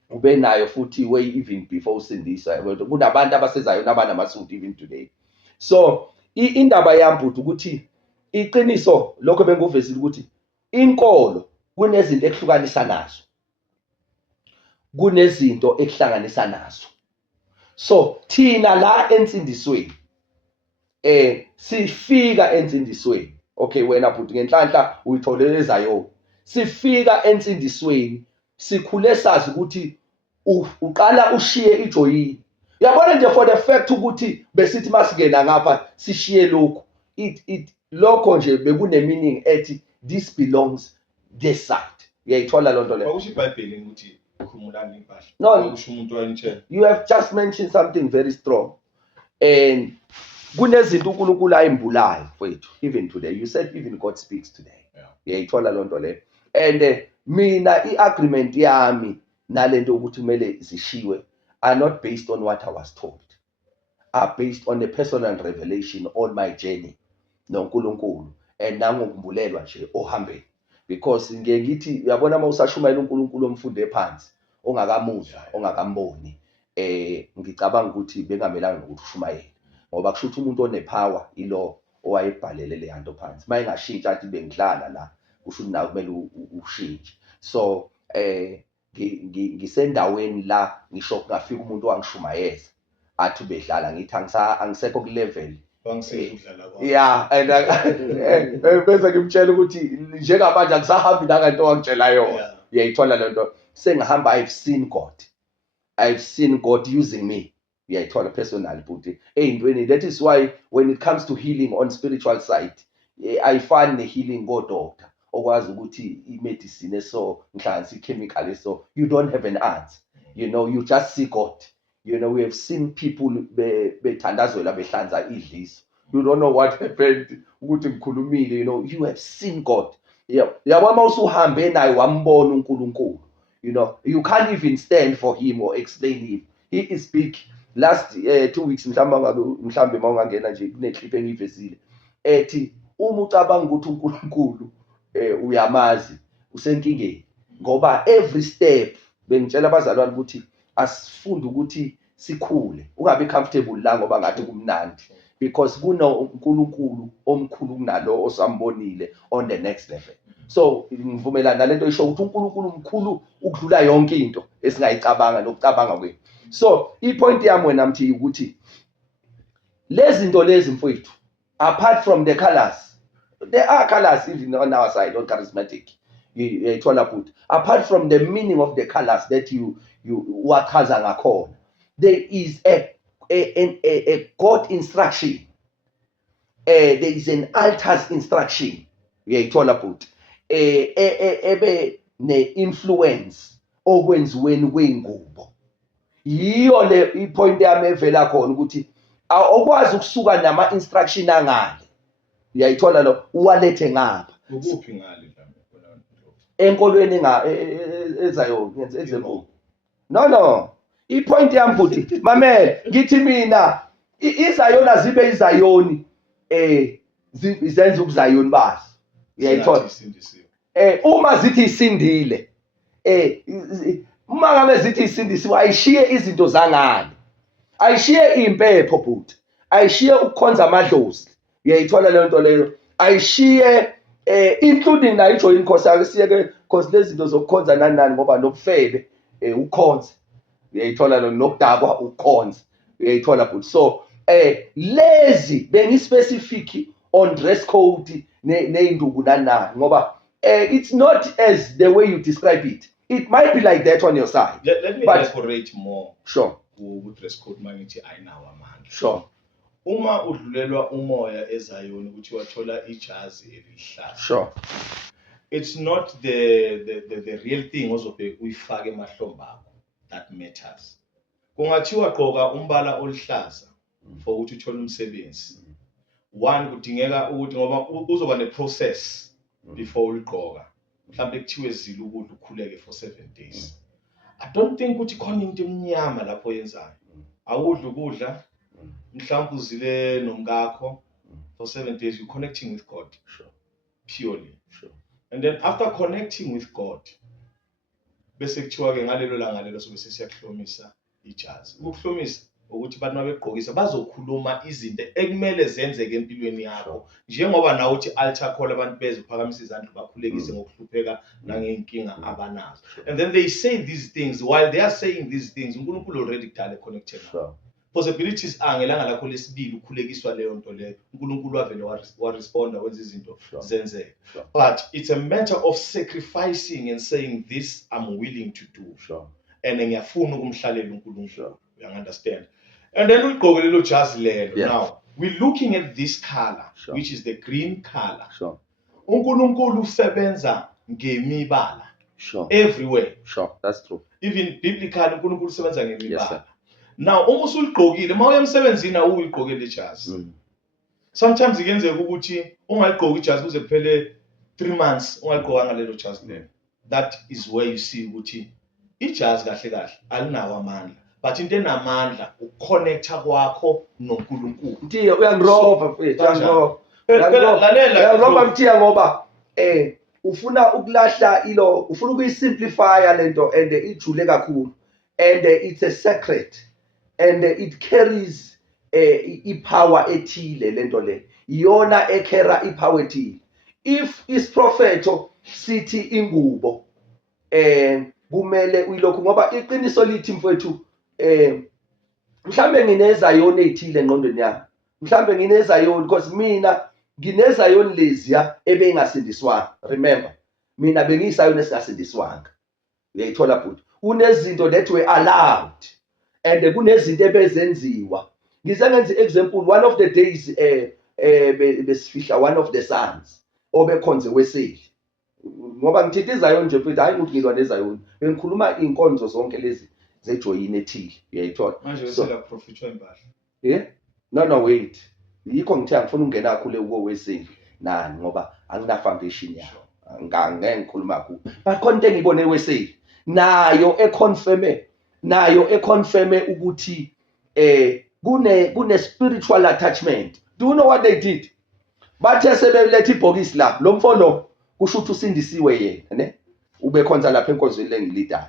ube nayo futhi way even before usindisa. Kunabantu abasezayo nabanamasuit even today. So indaba yami futhi ukuthi iqiniso lokho benguvezile ukuthi inkolo kunezinto ekuhlukanisa nazo, kunezinto ekuhlanganisa nazo. So thina la ensindisweni sifika ensindisweni. Okay, wena futhi ngenhlanhla uyitholele ezayo. Sifika ensindisweni sikhule sazi ukuthi uqala ushiye ijoyini. Yabona nje for the fact ukuthi besithi masingena ngapha sishiye lokho. Lokho nje bekune meaning ethi this belongs this side. Uyayithola lonto le. Awusho iBhayibheli ukuthi ukhumulani impahla. No, Usho umuntu wayintshela. you have just mentioned something very strong. And kunezinto uNkulunkulu ayimbulayo mfowethu even today. You said even God speaks today. Uyayithola lonto le. And mina iagreement yami nalento ukuthi kumele zishiwe are not based on what I was told. Are based on a personal revelation on my journey noNkulunkulu and nangokumbulelwa nje ohambeni. Because ngithi uyabona uma usashumayela uNkulunkulu omfunde phansi ongakamuzwa ongakamboni ngicabanga ukuthi bengamelanga ukuthi ushumayele ngoba kusho ukuthi umuntu onepower ilo owayebhalele le hanto phansi mayingashintsha athi bengidlala la kusho ukuthi nawe kumele ushintshe. So ngisendaweni la ngisho kungafika umuntu wangishumayeza athi bedlala ngithi angisekho ku level yeah, and bese ngimtshela ukuthi njengamanje akusahambi nakanto wangitshela yona. Uyayithola lento sengihamba I've seen God using me. Uyayithola personally futhi eyintweni. That is why when it comes to healing on spiritual side I find the healing go doctor okwazi ukuthi imedicine so nhlanzi chemical so you don't have an answer. You know, you just see God. You know, we have seen people bethandazela behlanza idliso. You don't know what happened ukuthi ngikhulumile. You know, you have seen God. Yabona mawusuhambe naye wambona uNkulunkulu. You know, you can't even stand for him or explain him. He is big. Last 2 weeks mhlambe mawungangena nje kuneclip engivezile ethi uma ucabanga ukuthi uNkulunkulu uyamazi usenkingeni ngoba every step bengitshela abazalwane ukuthi asifunde ukuthi sikhule ungabe comfortable la ngoba ngathi kumnandi because kunoNkulunkulu omkhulu kunalo osambonile on the next level. So ngivumelana nalento isho ukuthi uNkulunkulu umkhulu ukudlula yonke into esingayicabanga nokucabanga kwethu. So ipoint yami wena mthi ukuthi lezi zinto lezi mfowethu apart from the colors, there are colors even on our side on charismatic. Uyayithola futhi apart from the meaning of the colors that you wachaza ngakhona, there is a God instruction. There is an altar's instruction. Uyayithola futhi ebe ne-influence okwenziweni kwey'ngubo. Yiyo le ipoint yami evela khona ukuthi awukwazi ukusuka nama-instruction angale. Uyayithola lo uwalethe ngapha. Ukuphi ngale mhlawumbe enkolweni ezayo ngenze example. No. Ipoint yami futhi mamele ngithi mina izayona zibe izayoni zenza ubuzayoni bazo. Uyayithola. Uma zithi isindile uma ngabe zithi isindisiwe ayishiye izinto zangane. Ayishiye impepho futhi. Ayishiye ukukhonza amadlozi. Uyayithola le nto leyo. Ayishiye including na ijoin inkosi akesiyeke because lezi zinto zokukhonza nani ngoba nobufebe ukhonza. Uyayithola lo nokudakwa ukhonza. Uyayithola futhi. So lezi bengispecific on dress code neinduku nani ngoba it's not as the way you describe it. It might be like that on your side. Let me elaborate more. Sure. Dress code mangithi ayinawo amandla. Sure. Uma udlulelwa umoya ezayoni ukuthi wathola ijazi elihlaza. Sure. It's not the real thing ozobe uyifake emahlombe akho that matters. kungathiwa gqoka umbala oluhlaza for ukuthi uthole umsebenzi. One kudingeka ukuthi ngoba uzoba neprocess before uligqoka. Mhlawumbe kuthiwe zila ukudla ukhuleke for 7 days. I don't think ukuthi khona into emnyama lapho yenzayo. Awudla ukudla, mhlawumbe uzile nomkakho for 7 days, you're connecting with God. Sure. Purely. Sure. And then after connecting with God, bese kuthiwa ke ngalelo langa lelo sobe sesiyakuhlomisa ijazi. Ukuhlomisa ukuthi abantu mabegqokisa bazokhuluma izinto ekumele zenzeke empilweni yakho. Njengoba nawe uthi altar call abantu beze uphakamisa izandla bakhulekise ngokuhlupheka nangenkinga abanazo. And then they say these things. While they are saying these things, uNkulunkulu already kudala connected. Sure. Possibilities angelanga lakho lesibili ukhulekiswa leyo nto leyo. uNkulunkulu wavele wa responda wenza izinto zenzeke. But it's a matter of sacrificing and saying this I'm willing to do. Sure. And ngiyafuna ukumhlalela uNkulunkulu. You understand? And then uligqoke lelo jazi lelo. Yes. Now, we're looking at this color, Sure. which is the green color. Sure. uNkulunkulu usebenza ngemibala Sure. everywhere. Sure. That's true. Even biblically uNkulunkulu usebenza Yes, ngemibala. sir. Now, uma usuligqokile, uma uyemsebenzini awuligqokile ijazi. Sometimes kuyenzeka ukuthi ungaligqoki ijazi kuze kuphele 3 months ungaligqokanga lelo jazi lelo. That is where you see ukuthi ijazi kahle kahle alinawo amandla. But into enamandla ukuconnecta kwakho noNkulunkulu. Mtiya uyangiroba mfethu, uyangiroba. Lalela Uyangiroba Mtiya ngoba ufuna ukulahla ufuna ukuyisimplify lento and ijule kakhulu and it's a secret and it carries ipower ethile lento le. Iyona ekhera ipower ethile. If isprofeto sithi ingubo kumele uyilokhu ngoba iqiniso lithi mfethu mhlambe nginezayoni ethile engqondweni yami. Mhlambe nginezayoni because mina nginezayoni leziya ebengasindiswanga. Remember, mina bengiyisayoni esingasindiswanga. Uyayithola futhi. Kunezinto that were allowed and kunezinto ebezenziwa. Ngize ngenze example, one of the days besifihla one of the sons obekhonze weseli. Ngoba ngithithi izayoni nje futhi hayi ukuthi ngilwa nezayoni. Bengikhuluma inkonzo zonke lezi zejoyini ethile. Uyayithola. manje wesela profitwa impahla. Yeah? No wait. Yikho ngithe ngifuna ungena kule uko weseli nani ngoba angina foundation yawo. Ngeke ngikhuluma ku. But konke engibone weseli nayo econfirme ukuthi kune spiritual attachment. Do you know what they did? Bathe sebeletha ibhokisi lapho lo mfono kusho ukuthi usindisiwe yena ne ubekhonza lapha enkonzweni lengilidayo.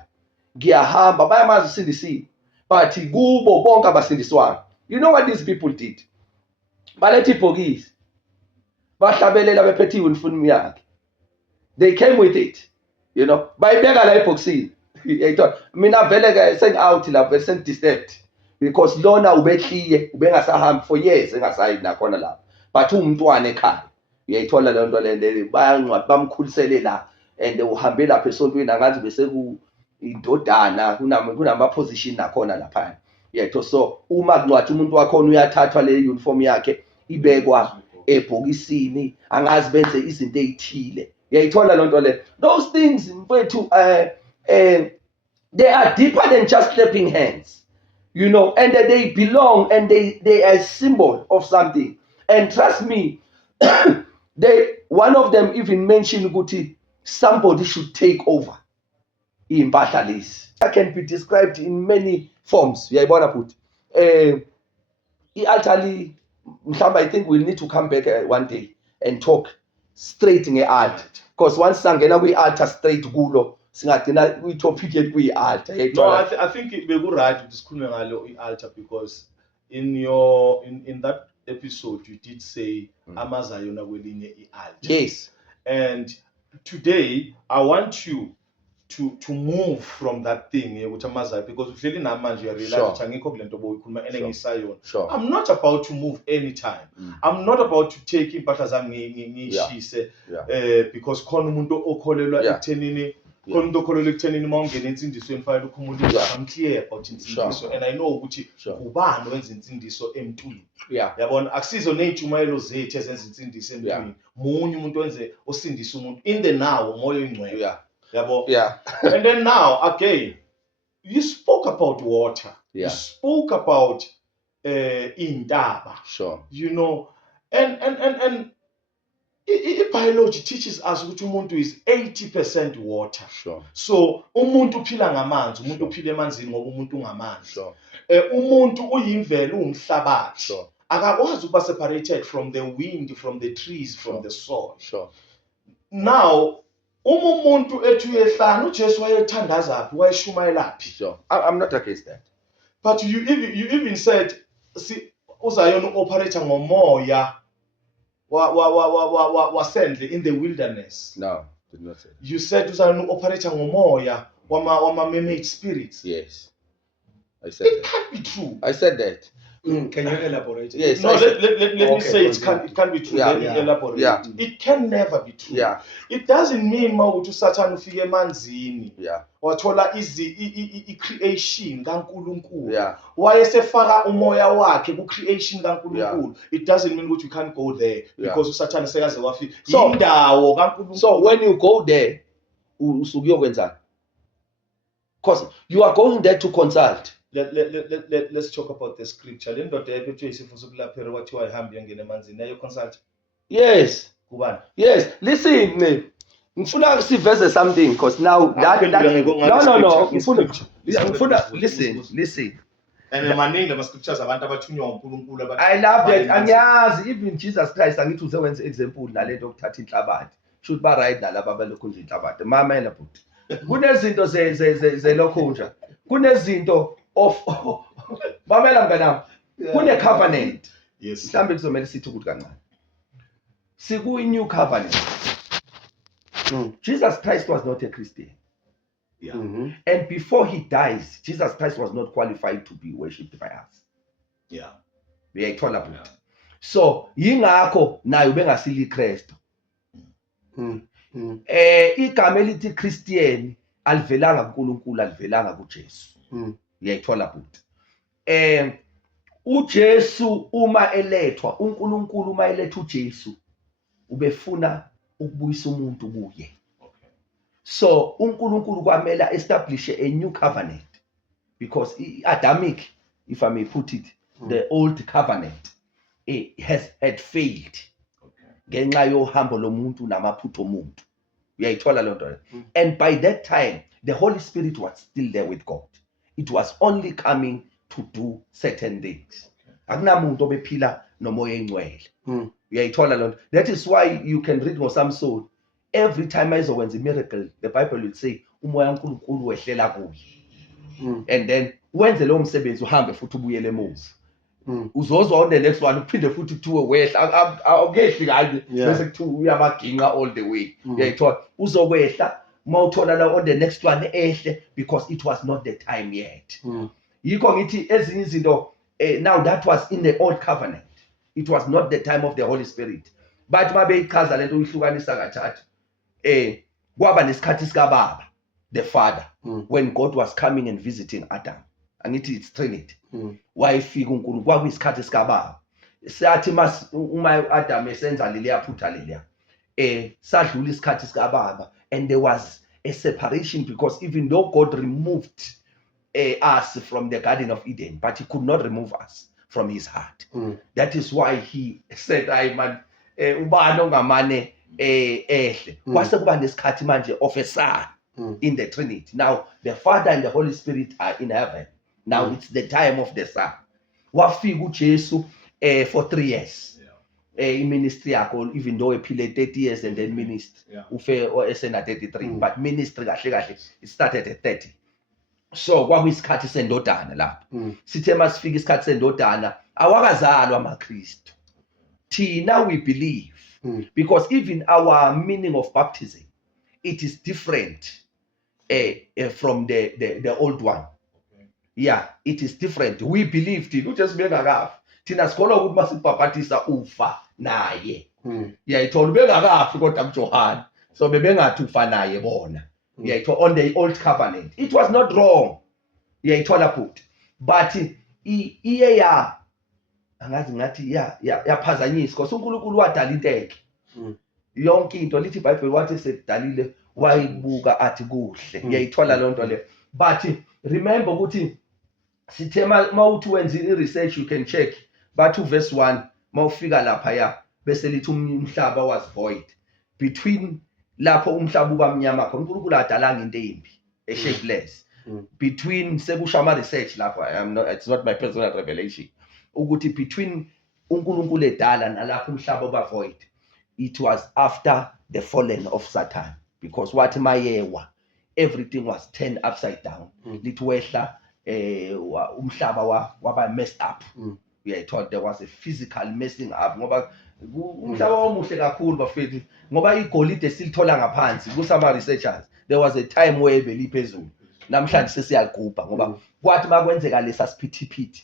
Ngiyahamba bayamazi usindisiwe but kubo bonke abasindiswayo. You know what these people did? Baletha ibhokisi bahlabelela bephethe uniform yakhe. They came with it, you know. Bayibeka la ebhokisini. Yayithola mina vele ke seng out la vele seng disturbed because lona ubehliye ubengasahambi for years engasayi nakhona lapha. But umntwana ekhaya uyayithola le nto le bayancwadi bamkhulisele la and uhambe lapha esontweni angazi bese ku indodana kunama position nakhona lapha. Yetho so uma kuncwadi umuntu wakhona uyathathwa le uniform yakhe ibekwa ebhokisini angazi benze izinto ezithile. Uyayithola le nto le. Those things mfethu they are deeper than just clapping hands, you know, and they belong and they are a symbol of something. And trust me, one of them even mentioned ukuthi somebody should take over impahla lezi. That can be described in many forms. Uyayibona futhi i-altar mhlawumbe I think we'll need to come back one day and talk straight nge-altar because once sangena kwi-altar straight kulo singadina kwi-topic yethu kwi-altar. No, I think it be right to discuss ngalo i-altar because in that episode you did say amazayona kwelinye i-altar. Yes. And today I want you to move from that thing ukuthi amazayo because uhleli namanje you realize ukuthi angikho kule nto boyikhuluma enengisayona. I'm not about to move anytime. I'm not about to take impahla zami ngishise because khona umuntu okholelwa ekuthenini khona umuntu okholelwa ekuthenini mawungena insindisweni fanele ukhumuntu I'm clear about insindiso and I know ukuthi ubani wenza insindiso emntwini. Yabona akusizo nezijumayelo zethu ezenza insindiso emntwini. Munye umuntu wenze osindisa umuntu in the now moya oyingcwele. Yeah. And then now again you spoke about water. You spoke about indaba, Sure. you know, and biology teaches us ukuthi umuntu is 80% water. Sure. So umuntu uphila ngamanzi, umuntu Sure. uphila emanzini ngoba umuntu ungamanzi. Sure. Umuntu uyimvelo umhlabathi. Sure. Akakwazi ukuba separated from the wind, from the trees, from the soil. Sure. Now umuntu ethi uyehlana uJesu wayethandazaphi wayeshumayelaphi. Sure. I'm not against that. But you even said uZayona operator ngomoya wasendle in the wilderness. No, did not say that. You said uZayona operator ngomoya wama mermaid spirits. Yes. I said It that. can't be true. I said that. Can you elaborate? Yes. No, I said- let me Okay, say it continue. can be true. Yeah, Let me yeah, elaborate. yeah. It can never be true. Yeah. It doesn't mean mawuthi uSathane ufike emanzini Yeah. wathola i-creation kaNkulunkulu. Yeah. Wayesefaka umoya wakhe ku-creation kaNkulunkulu. It doesn't mean ukuthi you can't go there Yeah. because uSathane sekaze wafika. So- Indawo kaNkulunkulu. So when you go there, usukuyokwenzani? Because you are going there to consult. Let's talk about the scripture. Le ndoda ephethwe isifo sokulaphela wathiwa ihambe iyongena emanzini. Nayo consult Yes. kubani? Yes. Listen, ngifuna siveze something because now that Ngiphendula no. nge-scripture. Ngifuna listen. And maningi ama-scriptures abantu abathunywa uNkulunkulu abathi- I love that. Angiyazi even Jesus Christ angithi uze wenze example nalento okuthatha inhlabathi. Should ba right nalabo abalokhu nje inhlabathi. Mamela but. Kunezinto ze lokhunja. Kunezinto of mamela mnganami. Kune covenant. Yes. Mhlambe kuzomela sithi ukuthi kancane. Siku new covenant. Jesus Christ was not a Christian. Yeah. And before he dies, Jesus Christ was not qualified to be worshipped by us. Yeah. Uyayithola but. So yingakho nayo bengasili Kristu. Igama elithi Christian alivelanga kuNkulunkulu alivelanga kuJesu. Uyayithola but. uJesu uma elethwa, uNkulunkulu uma eletha uJesu ubefuna ukubuyisa umuntu kuye. So uNkulunkulu kwamela establish a new covenant because Adamic, if I may put it, the old covenant had failed. Ngenxa yohambo lomuntu namaphutho omuntu. Uyayithola lo nto. And by that time the Holy Spirit was still there with God. It was only coming to do certain things. Akunamuntu obephila nomoya engcwele. Uyayithola lo nto. That is why you can read ngoSamson. Every time ayezokwenza miracle, the Bible will say umoya kaNkulunkulu wehlela kuye. And then wenze lo msebenzi uhambe futhi ubuyele emuva. Uzozwa on the next one uphinde futhi kuthiwe wehla awukehli kanje bese kuthiwa uyabaginqa all the way. Uyayithola uzokwehla mawuthola la on the next one ehle because it was not the time yet. Yikho ngithi ezinye izinto now that was in the old covenant. It was not the time of the Holy Spirit. But mabe ichaza lento uyihlukanisa kathathu. Kwaba nesikhathi sika Baba, the Father, when God was coming and visiting Adam. Angithi it's Trinity. Wayefika uNkulunkulu kwakuyisikhathi sika Baba. Sathi uma Adam esenza leliya phutha leliya. Sadlula isikhathi sika Baba and there was a separation because even though God removed us from the Garden of Eden, but he could not remove us from his heart. That is why he said, I man, ubani ongamane ehle. Kwase kuba nesikhathi manje of a son in the Trinity. Now the Father and the Holy Spirit are in heaven. Now it's the time of the Son. Wafika uJesu for 3 years. In ministry yakho, even though ephile 30 years and then ministry. Ufe esena 33, but ministry kahle it started at 30. So kwakuyisikhathi sendodana lapho. Sithe masifika isikhathi sendodana awakazalwa amaKristu. Tina we believe because even our meaning of baptism it is different from the old one. Yeah, it is different. We believe uJesu bengakafi. Thina sikholwa ukuthi masibhabhatisa ufa naye. Uyayithola bengakafi kodwa uJohane. So bebengathi ufa naye bona. Uyayithola on the old covenant. It was not wrong. Uyayithola put. But iye ya angazi ngathi yaphazanyisa because uNkulunkulu wadala inteke. Yonke into lithi iBhayibheli wathi sedalile wayibuka athi kuhle. Uyayithola lo nto le. But remember ukuthi sithe mawuthi wenza i-research you can check bathi uverse 1 mawufika lapha ya bese lithi umhlaba was void between lapho umhlaba uba mnyama khona uNkulunkulu adalanga into embi shapeless between sekusho ama research lapha it's not my personal revelation ukuthi between uNkulunkulu edala nalapho umhlaba uba void it was after the fallen of Satan because wathi mayewa everything was turned upside down lithi wehla umhlaba waba messed up uyayithola there was a physical messing up ngoba umhlaba omuhle kakhulu bafethu ngoba igolide silithola ngaphansi kusama researchers there was a time where beliphezulu namhlanje sesiyagubha ngoba kwathi makwenzeka lesa siphithiphithi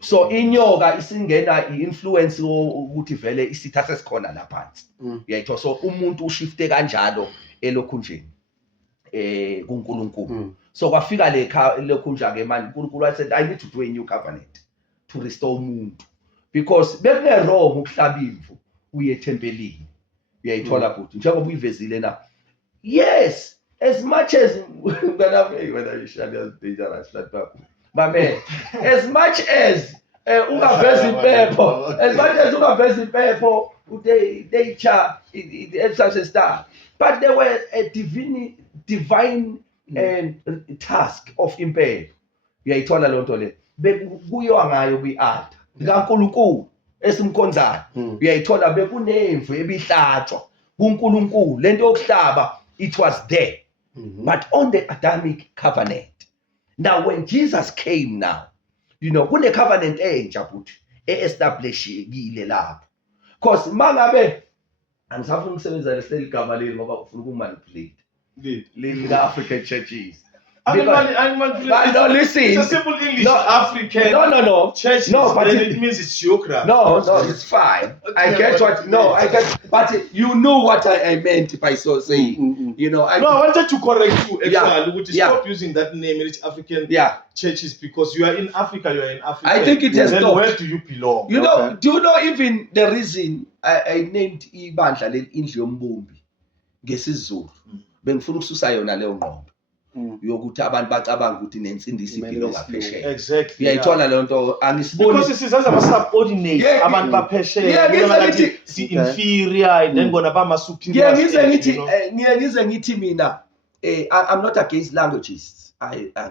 so inyoka isingena i-influence ukuthi vele isithathe sikhona laphansi uyayithola so umuntu ushifte kanjalo elokhunjeni kuNkulunkulu so kwafika lekhunja ke manje uNkulunkulu said I need to do a new covenant to restore umuntu because bekune wrong ukuhlaba imvu uye ethempelini uyayithola futhi njengoba uyivezile na yes as much as when you share this dangerous flat back mame as much as ungaveza impepho as much as ungaveza impepho they cha it's such a star but there were a divine task of impepho uyayithola lonto le bekuyiwa ngayo kwi-altar kaNkulunkulu esimkhonzayo uyayithola bekunemvu ebihlatshwa kuNkulunkulu lento yokuhlaba it was there but on the Adamic covenant now when Jesus came now you know kune covenant entsha futhi establishekile lapho because mangabe angisafuna ukusebenzisa leseli gama leli ngoba ufuna ukumanipulate leave the African churches no, listen. It's a simple English. No, African. No. Church. No, but it means it's geography. No, it's fine. I get what. No, I get. But you know what I meant if I so say. You know. I wanted to correct you. Actually, stop Yeah. using that name. It's African. Yeah. Churches because you are in Africa. You are in Africa. I think it has Then stopped. where do you belong? You know. Do you know even the reason I named ibandla indlu yombumbi ngesizulu? Bengifuna ukususa yona leyo ngqondo. Yokuthi abantu bacabanga ukuthi nensindisi impilo ngaphesheya Exactly. uyayithola le nto angisiboni because sizaza ama-subordinate abantu baphesheya si-inferior then bona bama-superior ngize ngithi mina I'm not against languages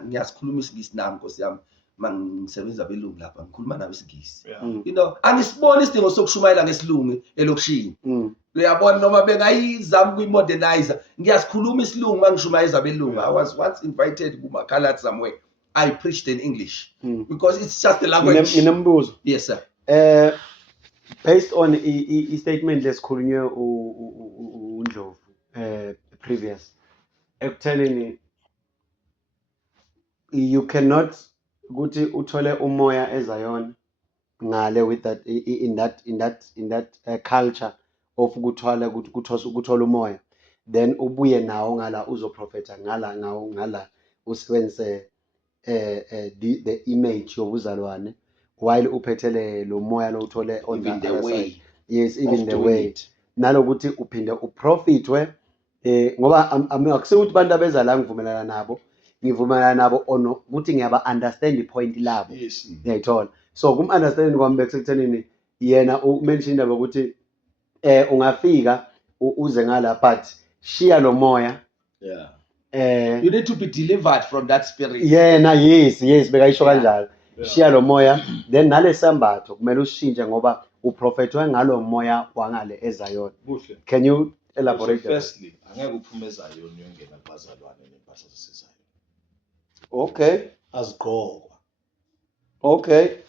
ngiyasikhuluma isingisi nami nkosi yami mangisebenza belungu lapha ngikhuluma nabo isingisi you know angisiboni isidingo sokushumayela ngesilungu elokishini uyabona noma bengayizama ukuyi-modernizer ngiyasikhuluma isilungu mangishumayeza belungu I was once invited kumakhalati somewhere I preached in English because it's just the language. Nginembuzo. Yes sir. Based on i-statement lesikhulunywe uNdlovu previous ekuthenini you cannot ukuthi uthole umoya eZion ngale with that in that culture of ukuthola ukuthola umoya then ubuye nawo ngala uzoprofeta ngala usebenzise the image yobuzalwane while uphethele lo moya lo uthole on Even the the other way side. Yes, even of the doing way it. nalokuthi uphinde uprofitwe ngoba akusikuthi abantu abeza la ngivumelana nabo ono ukuthi ngiyaba understand ipoint labo Yes. ngiyayithola so kum understanding kwami besekuthenini yena umention indaba ukuthi ungafika uze ngala but shia lo moya You need to be delivered from that spirit. yena yes bekayisho Yeah. kanjalo shia lo moya then nale sambatho kumele ushintshe ngoba uprofethwe ngalo moya wangale eZion. Kuhle. Can you elaborate that? Firstly, angeke uphume eZion uyongena kubazalwane nempahla zaseZion. Okay, Azigqokwa.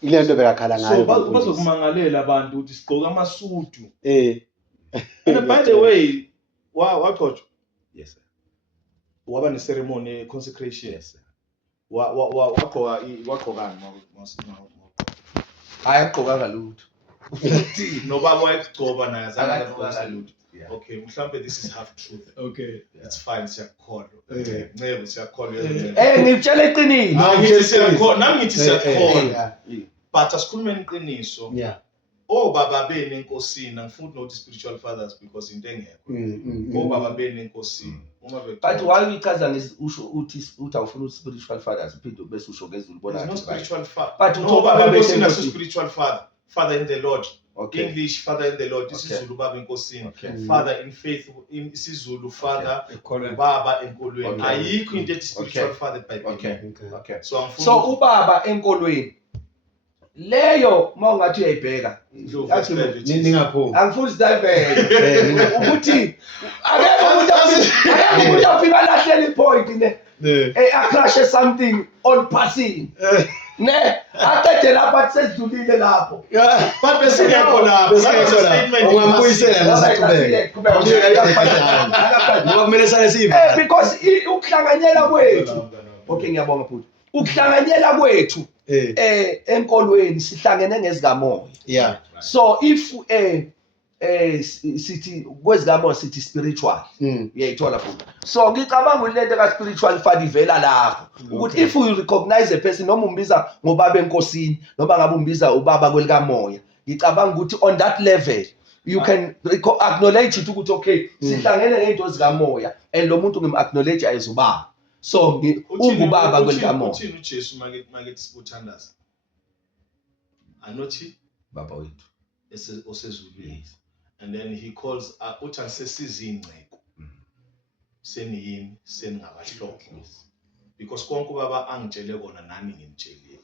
ile nto bekakhala So ngayo bazokumangalela abantu ukuthi sigqoka amasudu. eh And by the way, waqotshwa Yes sir. waba ne-ceremony consecration. Yes sir. Waqokani Ayagqokanga lutho. nobaba wayekugcoba naye azange Akagqokanga agqokise lutho. lutho. Yeah. Okay, mhlambe this is half truth. Okay, Yeah. it's fine, siyakholwa. Eh. Ncebo siyakholwa. Ngitshela iqiniso. Nami ngithi siyakholwa, nami ngithi Eh, siyakholwa. yeah. But asikhulumeni iqiniso. Yeah. obaba beni enkosini angifuni nokuthi spiritual fathers because into engekho obaba beni enkosini uma But why uyichaza usho uthi awufuna spiritual fathers uphinde bese usho ngezulu bona there's no spiritual father But no uthoba baba baba enkosini enkosini. asu spiritual father in the Lord. Okay. English father in the Lord this Okay. is Zulu baba enkosini Okay. father in faith in isiZulu father Ekolweni. baba enkolweni Okay. ayikho into ethi spiritual Okay. father by Okay. Okay. Okay. so angifuni So ubaba enkolweni leyo mawungathi uyayibheka Ningaphumi. angifuni sidivele ukuthi akekho umuntu afika lahlela ipoint ne acrash something all passing ne aqede lapho athi sesidlulile lapho but besingekho lapho Besingekho lapho. Ungambuyisela nasiqhubeke. Ngoba kumele sale siyiva. Because ukuhlanganyela kwethu okay ngiyabonga futhi ukuhlanganyela kwethu enkolweni sihlangene ngezikamoya. Yeah. So if sithi kwezikamoya sithi spiritual uyayithola futhi. So ngicabanga ulento ka spiritual father ivela lapho ukuthi if you recognize a person noma umbiza ngobaba enkosini noma ngabe umbiza ubaba kwelikamoya ngicabanga ukuthi on that level you can acknowledge it ukuthi okay sihlangene ngento zikamoya and lo muntu ngim-acknowledge as ubaba. So ungubaba kwelikamoya. uthini uJesu makethi sibuthandaza anothi Baba wethu. osezulwini and then he calls uthi angisesiza ingcebo seniyini seningabahlobo because konke ubaba angitshele kona nani ngimtshelile.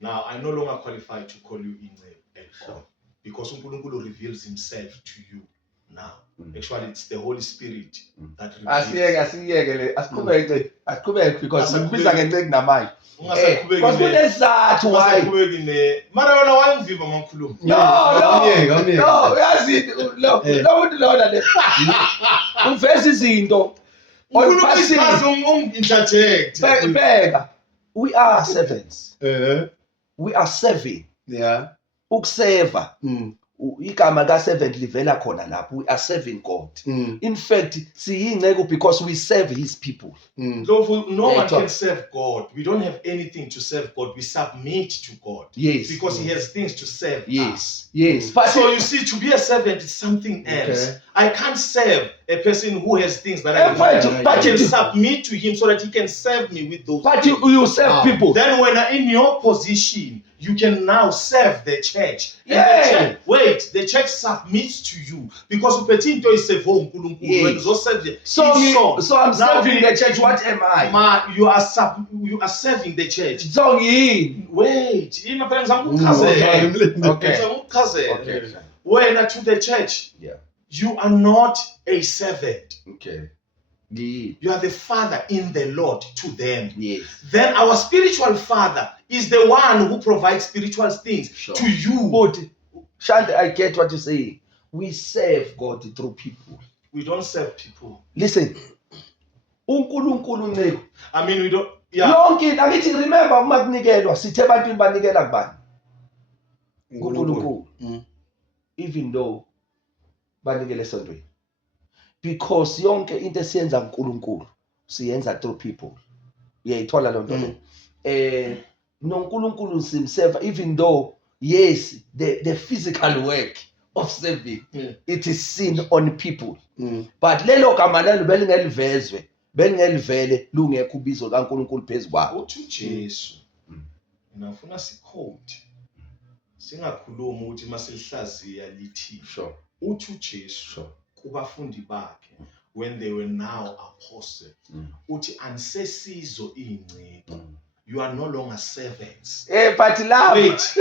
Now I no longer qualify to call you ingcebo anymore because uNkulunkulu reveals himself to you now. Actually it's the Holy Spirit that reveals. Asiyeke asiqhubeke because ngibiza ngenceki namanje. Ungasaqhubeki Because kunesizathu why. Ungasaqhubeki ne mara wena wayiviva makhulumo. No, uyazi lo muntu lona le. Uveza izinto. uNkulunkulu isichazi interject. Bheka. We are servants. We are serving. Yeah. Ukuseva. Igama ka servant livela khona lapho. We are serving God. In fact, siyingceko because we serve his people. No one can serve God. We don't have anything to serve God. We submit to God. Yes. Because he has things to serve us. Yes. But So you see, to be a servant is something else. Okay. I can't serve a person who has things that But I can submit to him so that he can serve me with those But things. you serve people. Then when in your position, you can now serve the church. And Yeah. the church submits to you because upetinto is serve uNkulunkulu when Yes. you serve the So I'm Now serving the church. What am I? you are serving the church. So yini? Wait, yini phela ngizamkuchazela. Okay. Ngizamkuchazela. Okay. Wena to the church, Yeah. you are not a servant. Okay. Yini? You are the father in the Lord to them. Yes. Then our spiritual father is the one who provides spiritual things Sure. to you. But Shante, I get what you say. We serve God through people. We don't serve people. Listen. uNkulunkulu nceko. I mean, we don't. Yeah. Yonke into angithi remember uma kunikelwa sithe ebantwini banikela kubani? uNkulunkulu. Even though banikele esontweni. Because yonke into esiyenza uNkulunkulu siyenza through people. Uyayithola lo nto le. NoNkulunkulu simserve even though yes the physical work of serving it is seen on people. But lelo gama lelo belingelivezwe belingelivele lungekho ubizo kaNkulunkulu phezukwawo. Uthi uJesu. Mina ngifuna siquote. Singakhuluma ukuthi maselihlaziya lithi. Sure. Uthi uJesu kubafundi bakhe when they were now apostles. Uthi anisesizo ingcebo. You are no longer servants. But love. Wait.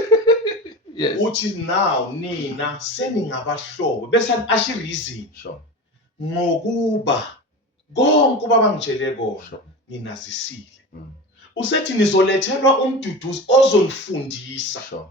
Yes. Uthi now nina seningabahlobo bese asho reason Sure. ngokuba konke babangitshele kona ninazisile. Usethi nizolethelwa umduduzi ozonifundisa. Sure.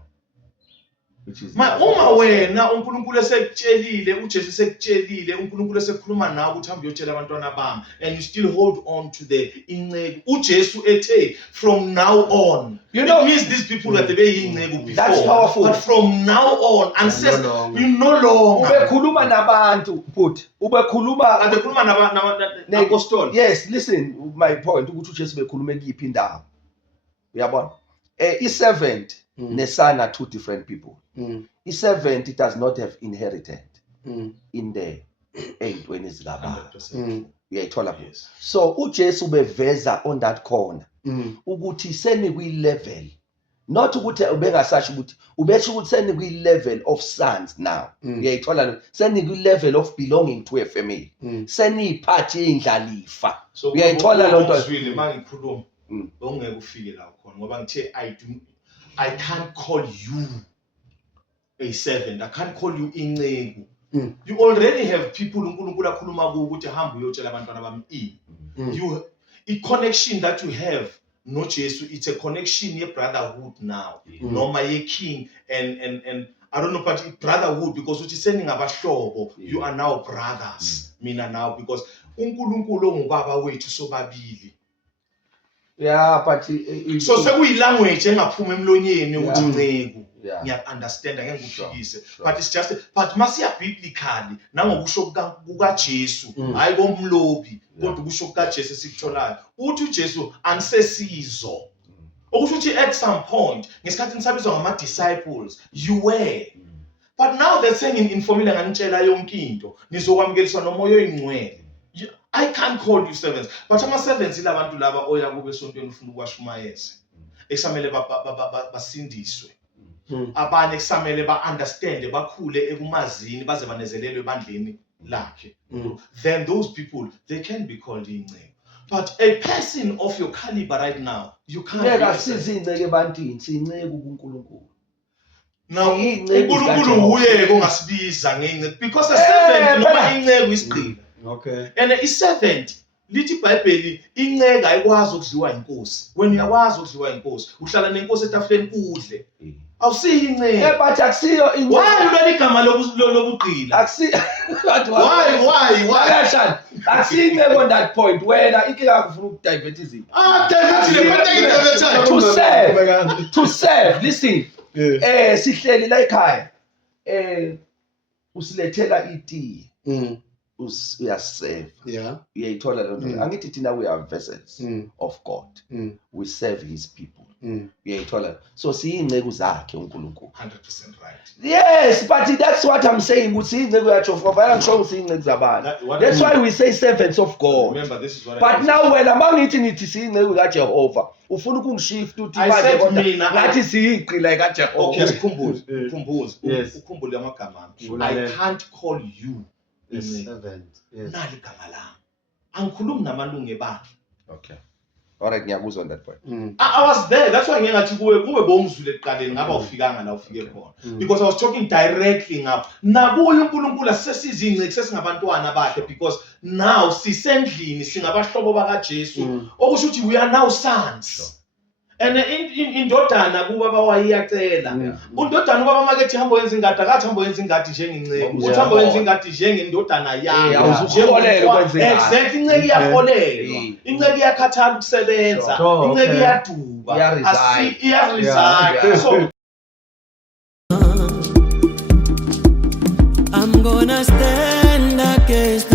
Which is Uma wena uNkulunkulu esekutshelile uJesu esekutshelile uNkulunkulu esekhuluma nawe ukuthi hambe uyotshela abantwana bami and you still hold on to the incebo uJesu ethe from now on You know, it means these people that they incebo before That's powerful. but from now on ancestors you no longer ubekhuluma nabantu but ubekhuluma kade khuluma apostoli. Yes, listen my point ukuthi uJesu bekhuluma kuyiphi indawo. Uyabona? I servant nesana two different people. i-70 does not have inherited Mm. in the ey'ntweni zikababa. 100%. Uyayithola? Yes. So uJesu beveza on that corner Mm. ukuthi senikwi-level, not ukuthi ubengasasho ukuthi ubesho ukuthi senikwi-level of sons now. Uyayithola? Senikwi-level of belonging to a family. Seniyiphathi yey'ndlalifa. So Uyayithola loo nto? uzwile mangikhuluma Mm. ongeke ufike la khona ngoba ngithe I can't call you a servant. I can't call you inceku. You already have people uNkulunkulu akhuluma kuwo ukuthi hamba uyotshela abantwana bami You i-connection that you have no Jesu, it's a connection ye brotherhood now. Noma ye king and I don't know, but brotherhood, because uthi seningabahlobo, you are now brothers. Mina now, because uNkulunkulu ongubaba wethu sobabili. Yeah, but So sekuyilanguage engaphuma emlonyeni ukuthi nceku. Yeah. Ngiya-understand angeke ngikufikise. Sure. But it's just but masiya biblically nangokusho kukaJesu hayi komlobi kodwa kusho kukaJesu sikutholayo uthi uJesu anisesizo okusho ukuthi at some point ngesikhathi nisabizwa ngama disciples you were but now they're saying in formula nganitshela yonke into nizokwamukeliswa nomoya oyingcwele. I can't call you servants, but ama servants ilabantu laba oya kube esontweni ufuna ukwashumayeza eksamele basindiswe. Abanye kusamele ba-understand bakhule ekumazini baze banezelelwe ebandleni lakhe. Then those people they can be called inceku. But a person of your caliber right now, you can't ngeke be a asize servant. iy'nceku ebantwini, siyinceku kuNkulunkulu. Now Siyinceku uNkulunkulu zikaJehova. uye kongasibiza ngeinceku because a servant noma inceku isigqila. Okay. And a servant lithi iBhayibheli inceku ayikwazi ukudliwa inkosi. When uyakwazi ukudliwa inkosi uhlala nenkosi etafuleni udle. Awusiyi inceku. But akusiyo inceku. Why uleli igama lokugqila? Why? Akashani. Akusiyo inceku on that point. Wena inkinga yakho ufuna ukudivert izinto. To serve, listen. Sihleli la ekhaya. Usilethela itiye. Uyasave. Yeah. Uyayithola loo nto. Angithi thina we are vessels of God. We serve his people. Uyayithola. So siyinceku zakhe uNkulunkulu. 100% right. Yes, but that's what I'm saying. Ukuthi inceku yaJehova, angisho ukuthi inceku zabantu. That's why we say servants of God. Remember, this is what But now wena mangithi nithi siyinceku kaJehova, ufuna ukungishift uthi I manje said kodwa mina, ngathi siyigqila kaJehova. Okay, sikhumbule. Yes. Ukhumbule amagama ami. Ngulalela. I can't call you inceku. Servant. Yes. Nali igama lami. Angikhulumi namalungu ebandla. Okay. Alright, ngiyakuzwa on that point. I was there. That's why ngingathi kuwe bongizule ekuqaleni ngaba ufikanga la ufike khona. Because I was talking directly ngapha. Nakuye uNkulunkulu asesizinceku sesingabantwana bakhe because now sisendlini singabahlobo bakaJesu. Okusho ukuthi we are now sons. And indodana kuba bawayiyacela. Undodana ubaba makethi hamba wenza ingadi akathi hamba wenza ingadi njengenceku. Uthi hamba wenza ingadi njengendodana yami. Awuzukholelwa ukwenza ingadi. Exactly, inceku iyakholelwa. Inceku iyakhathala ukusebenza. Inceku iyaduba. Iyaresign. So I'm gonna stand against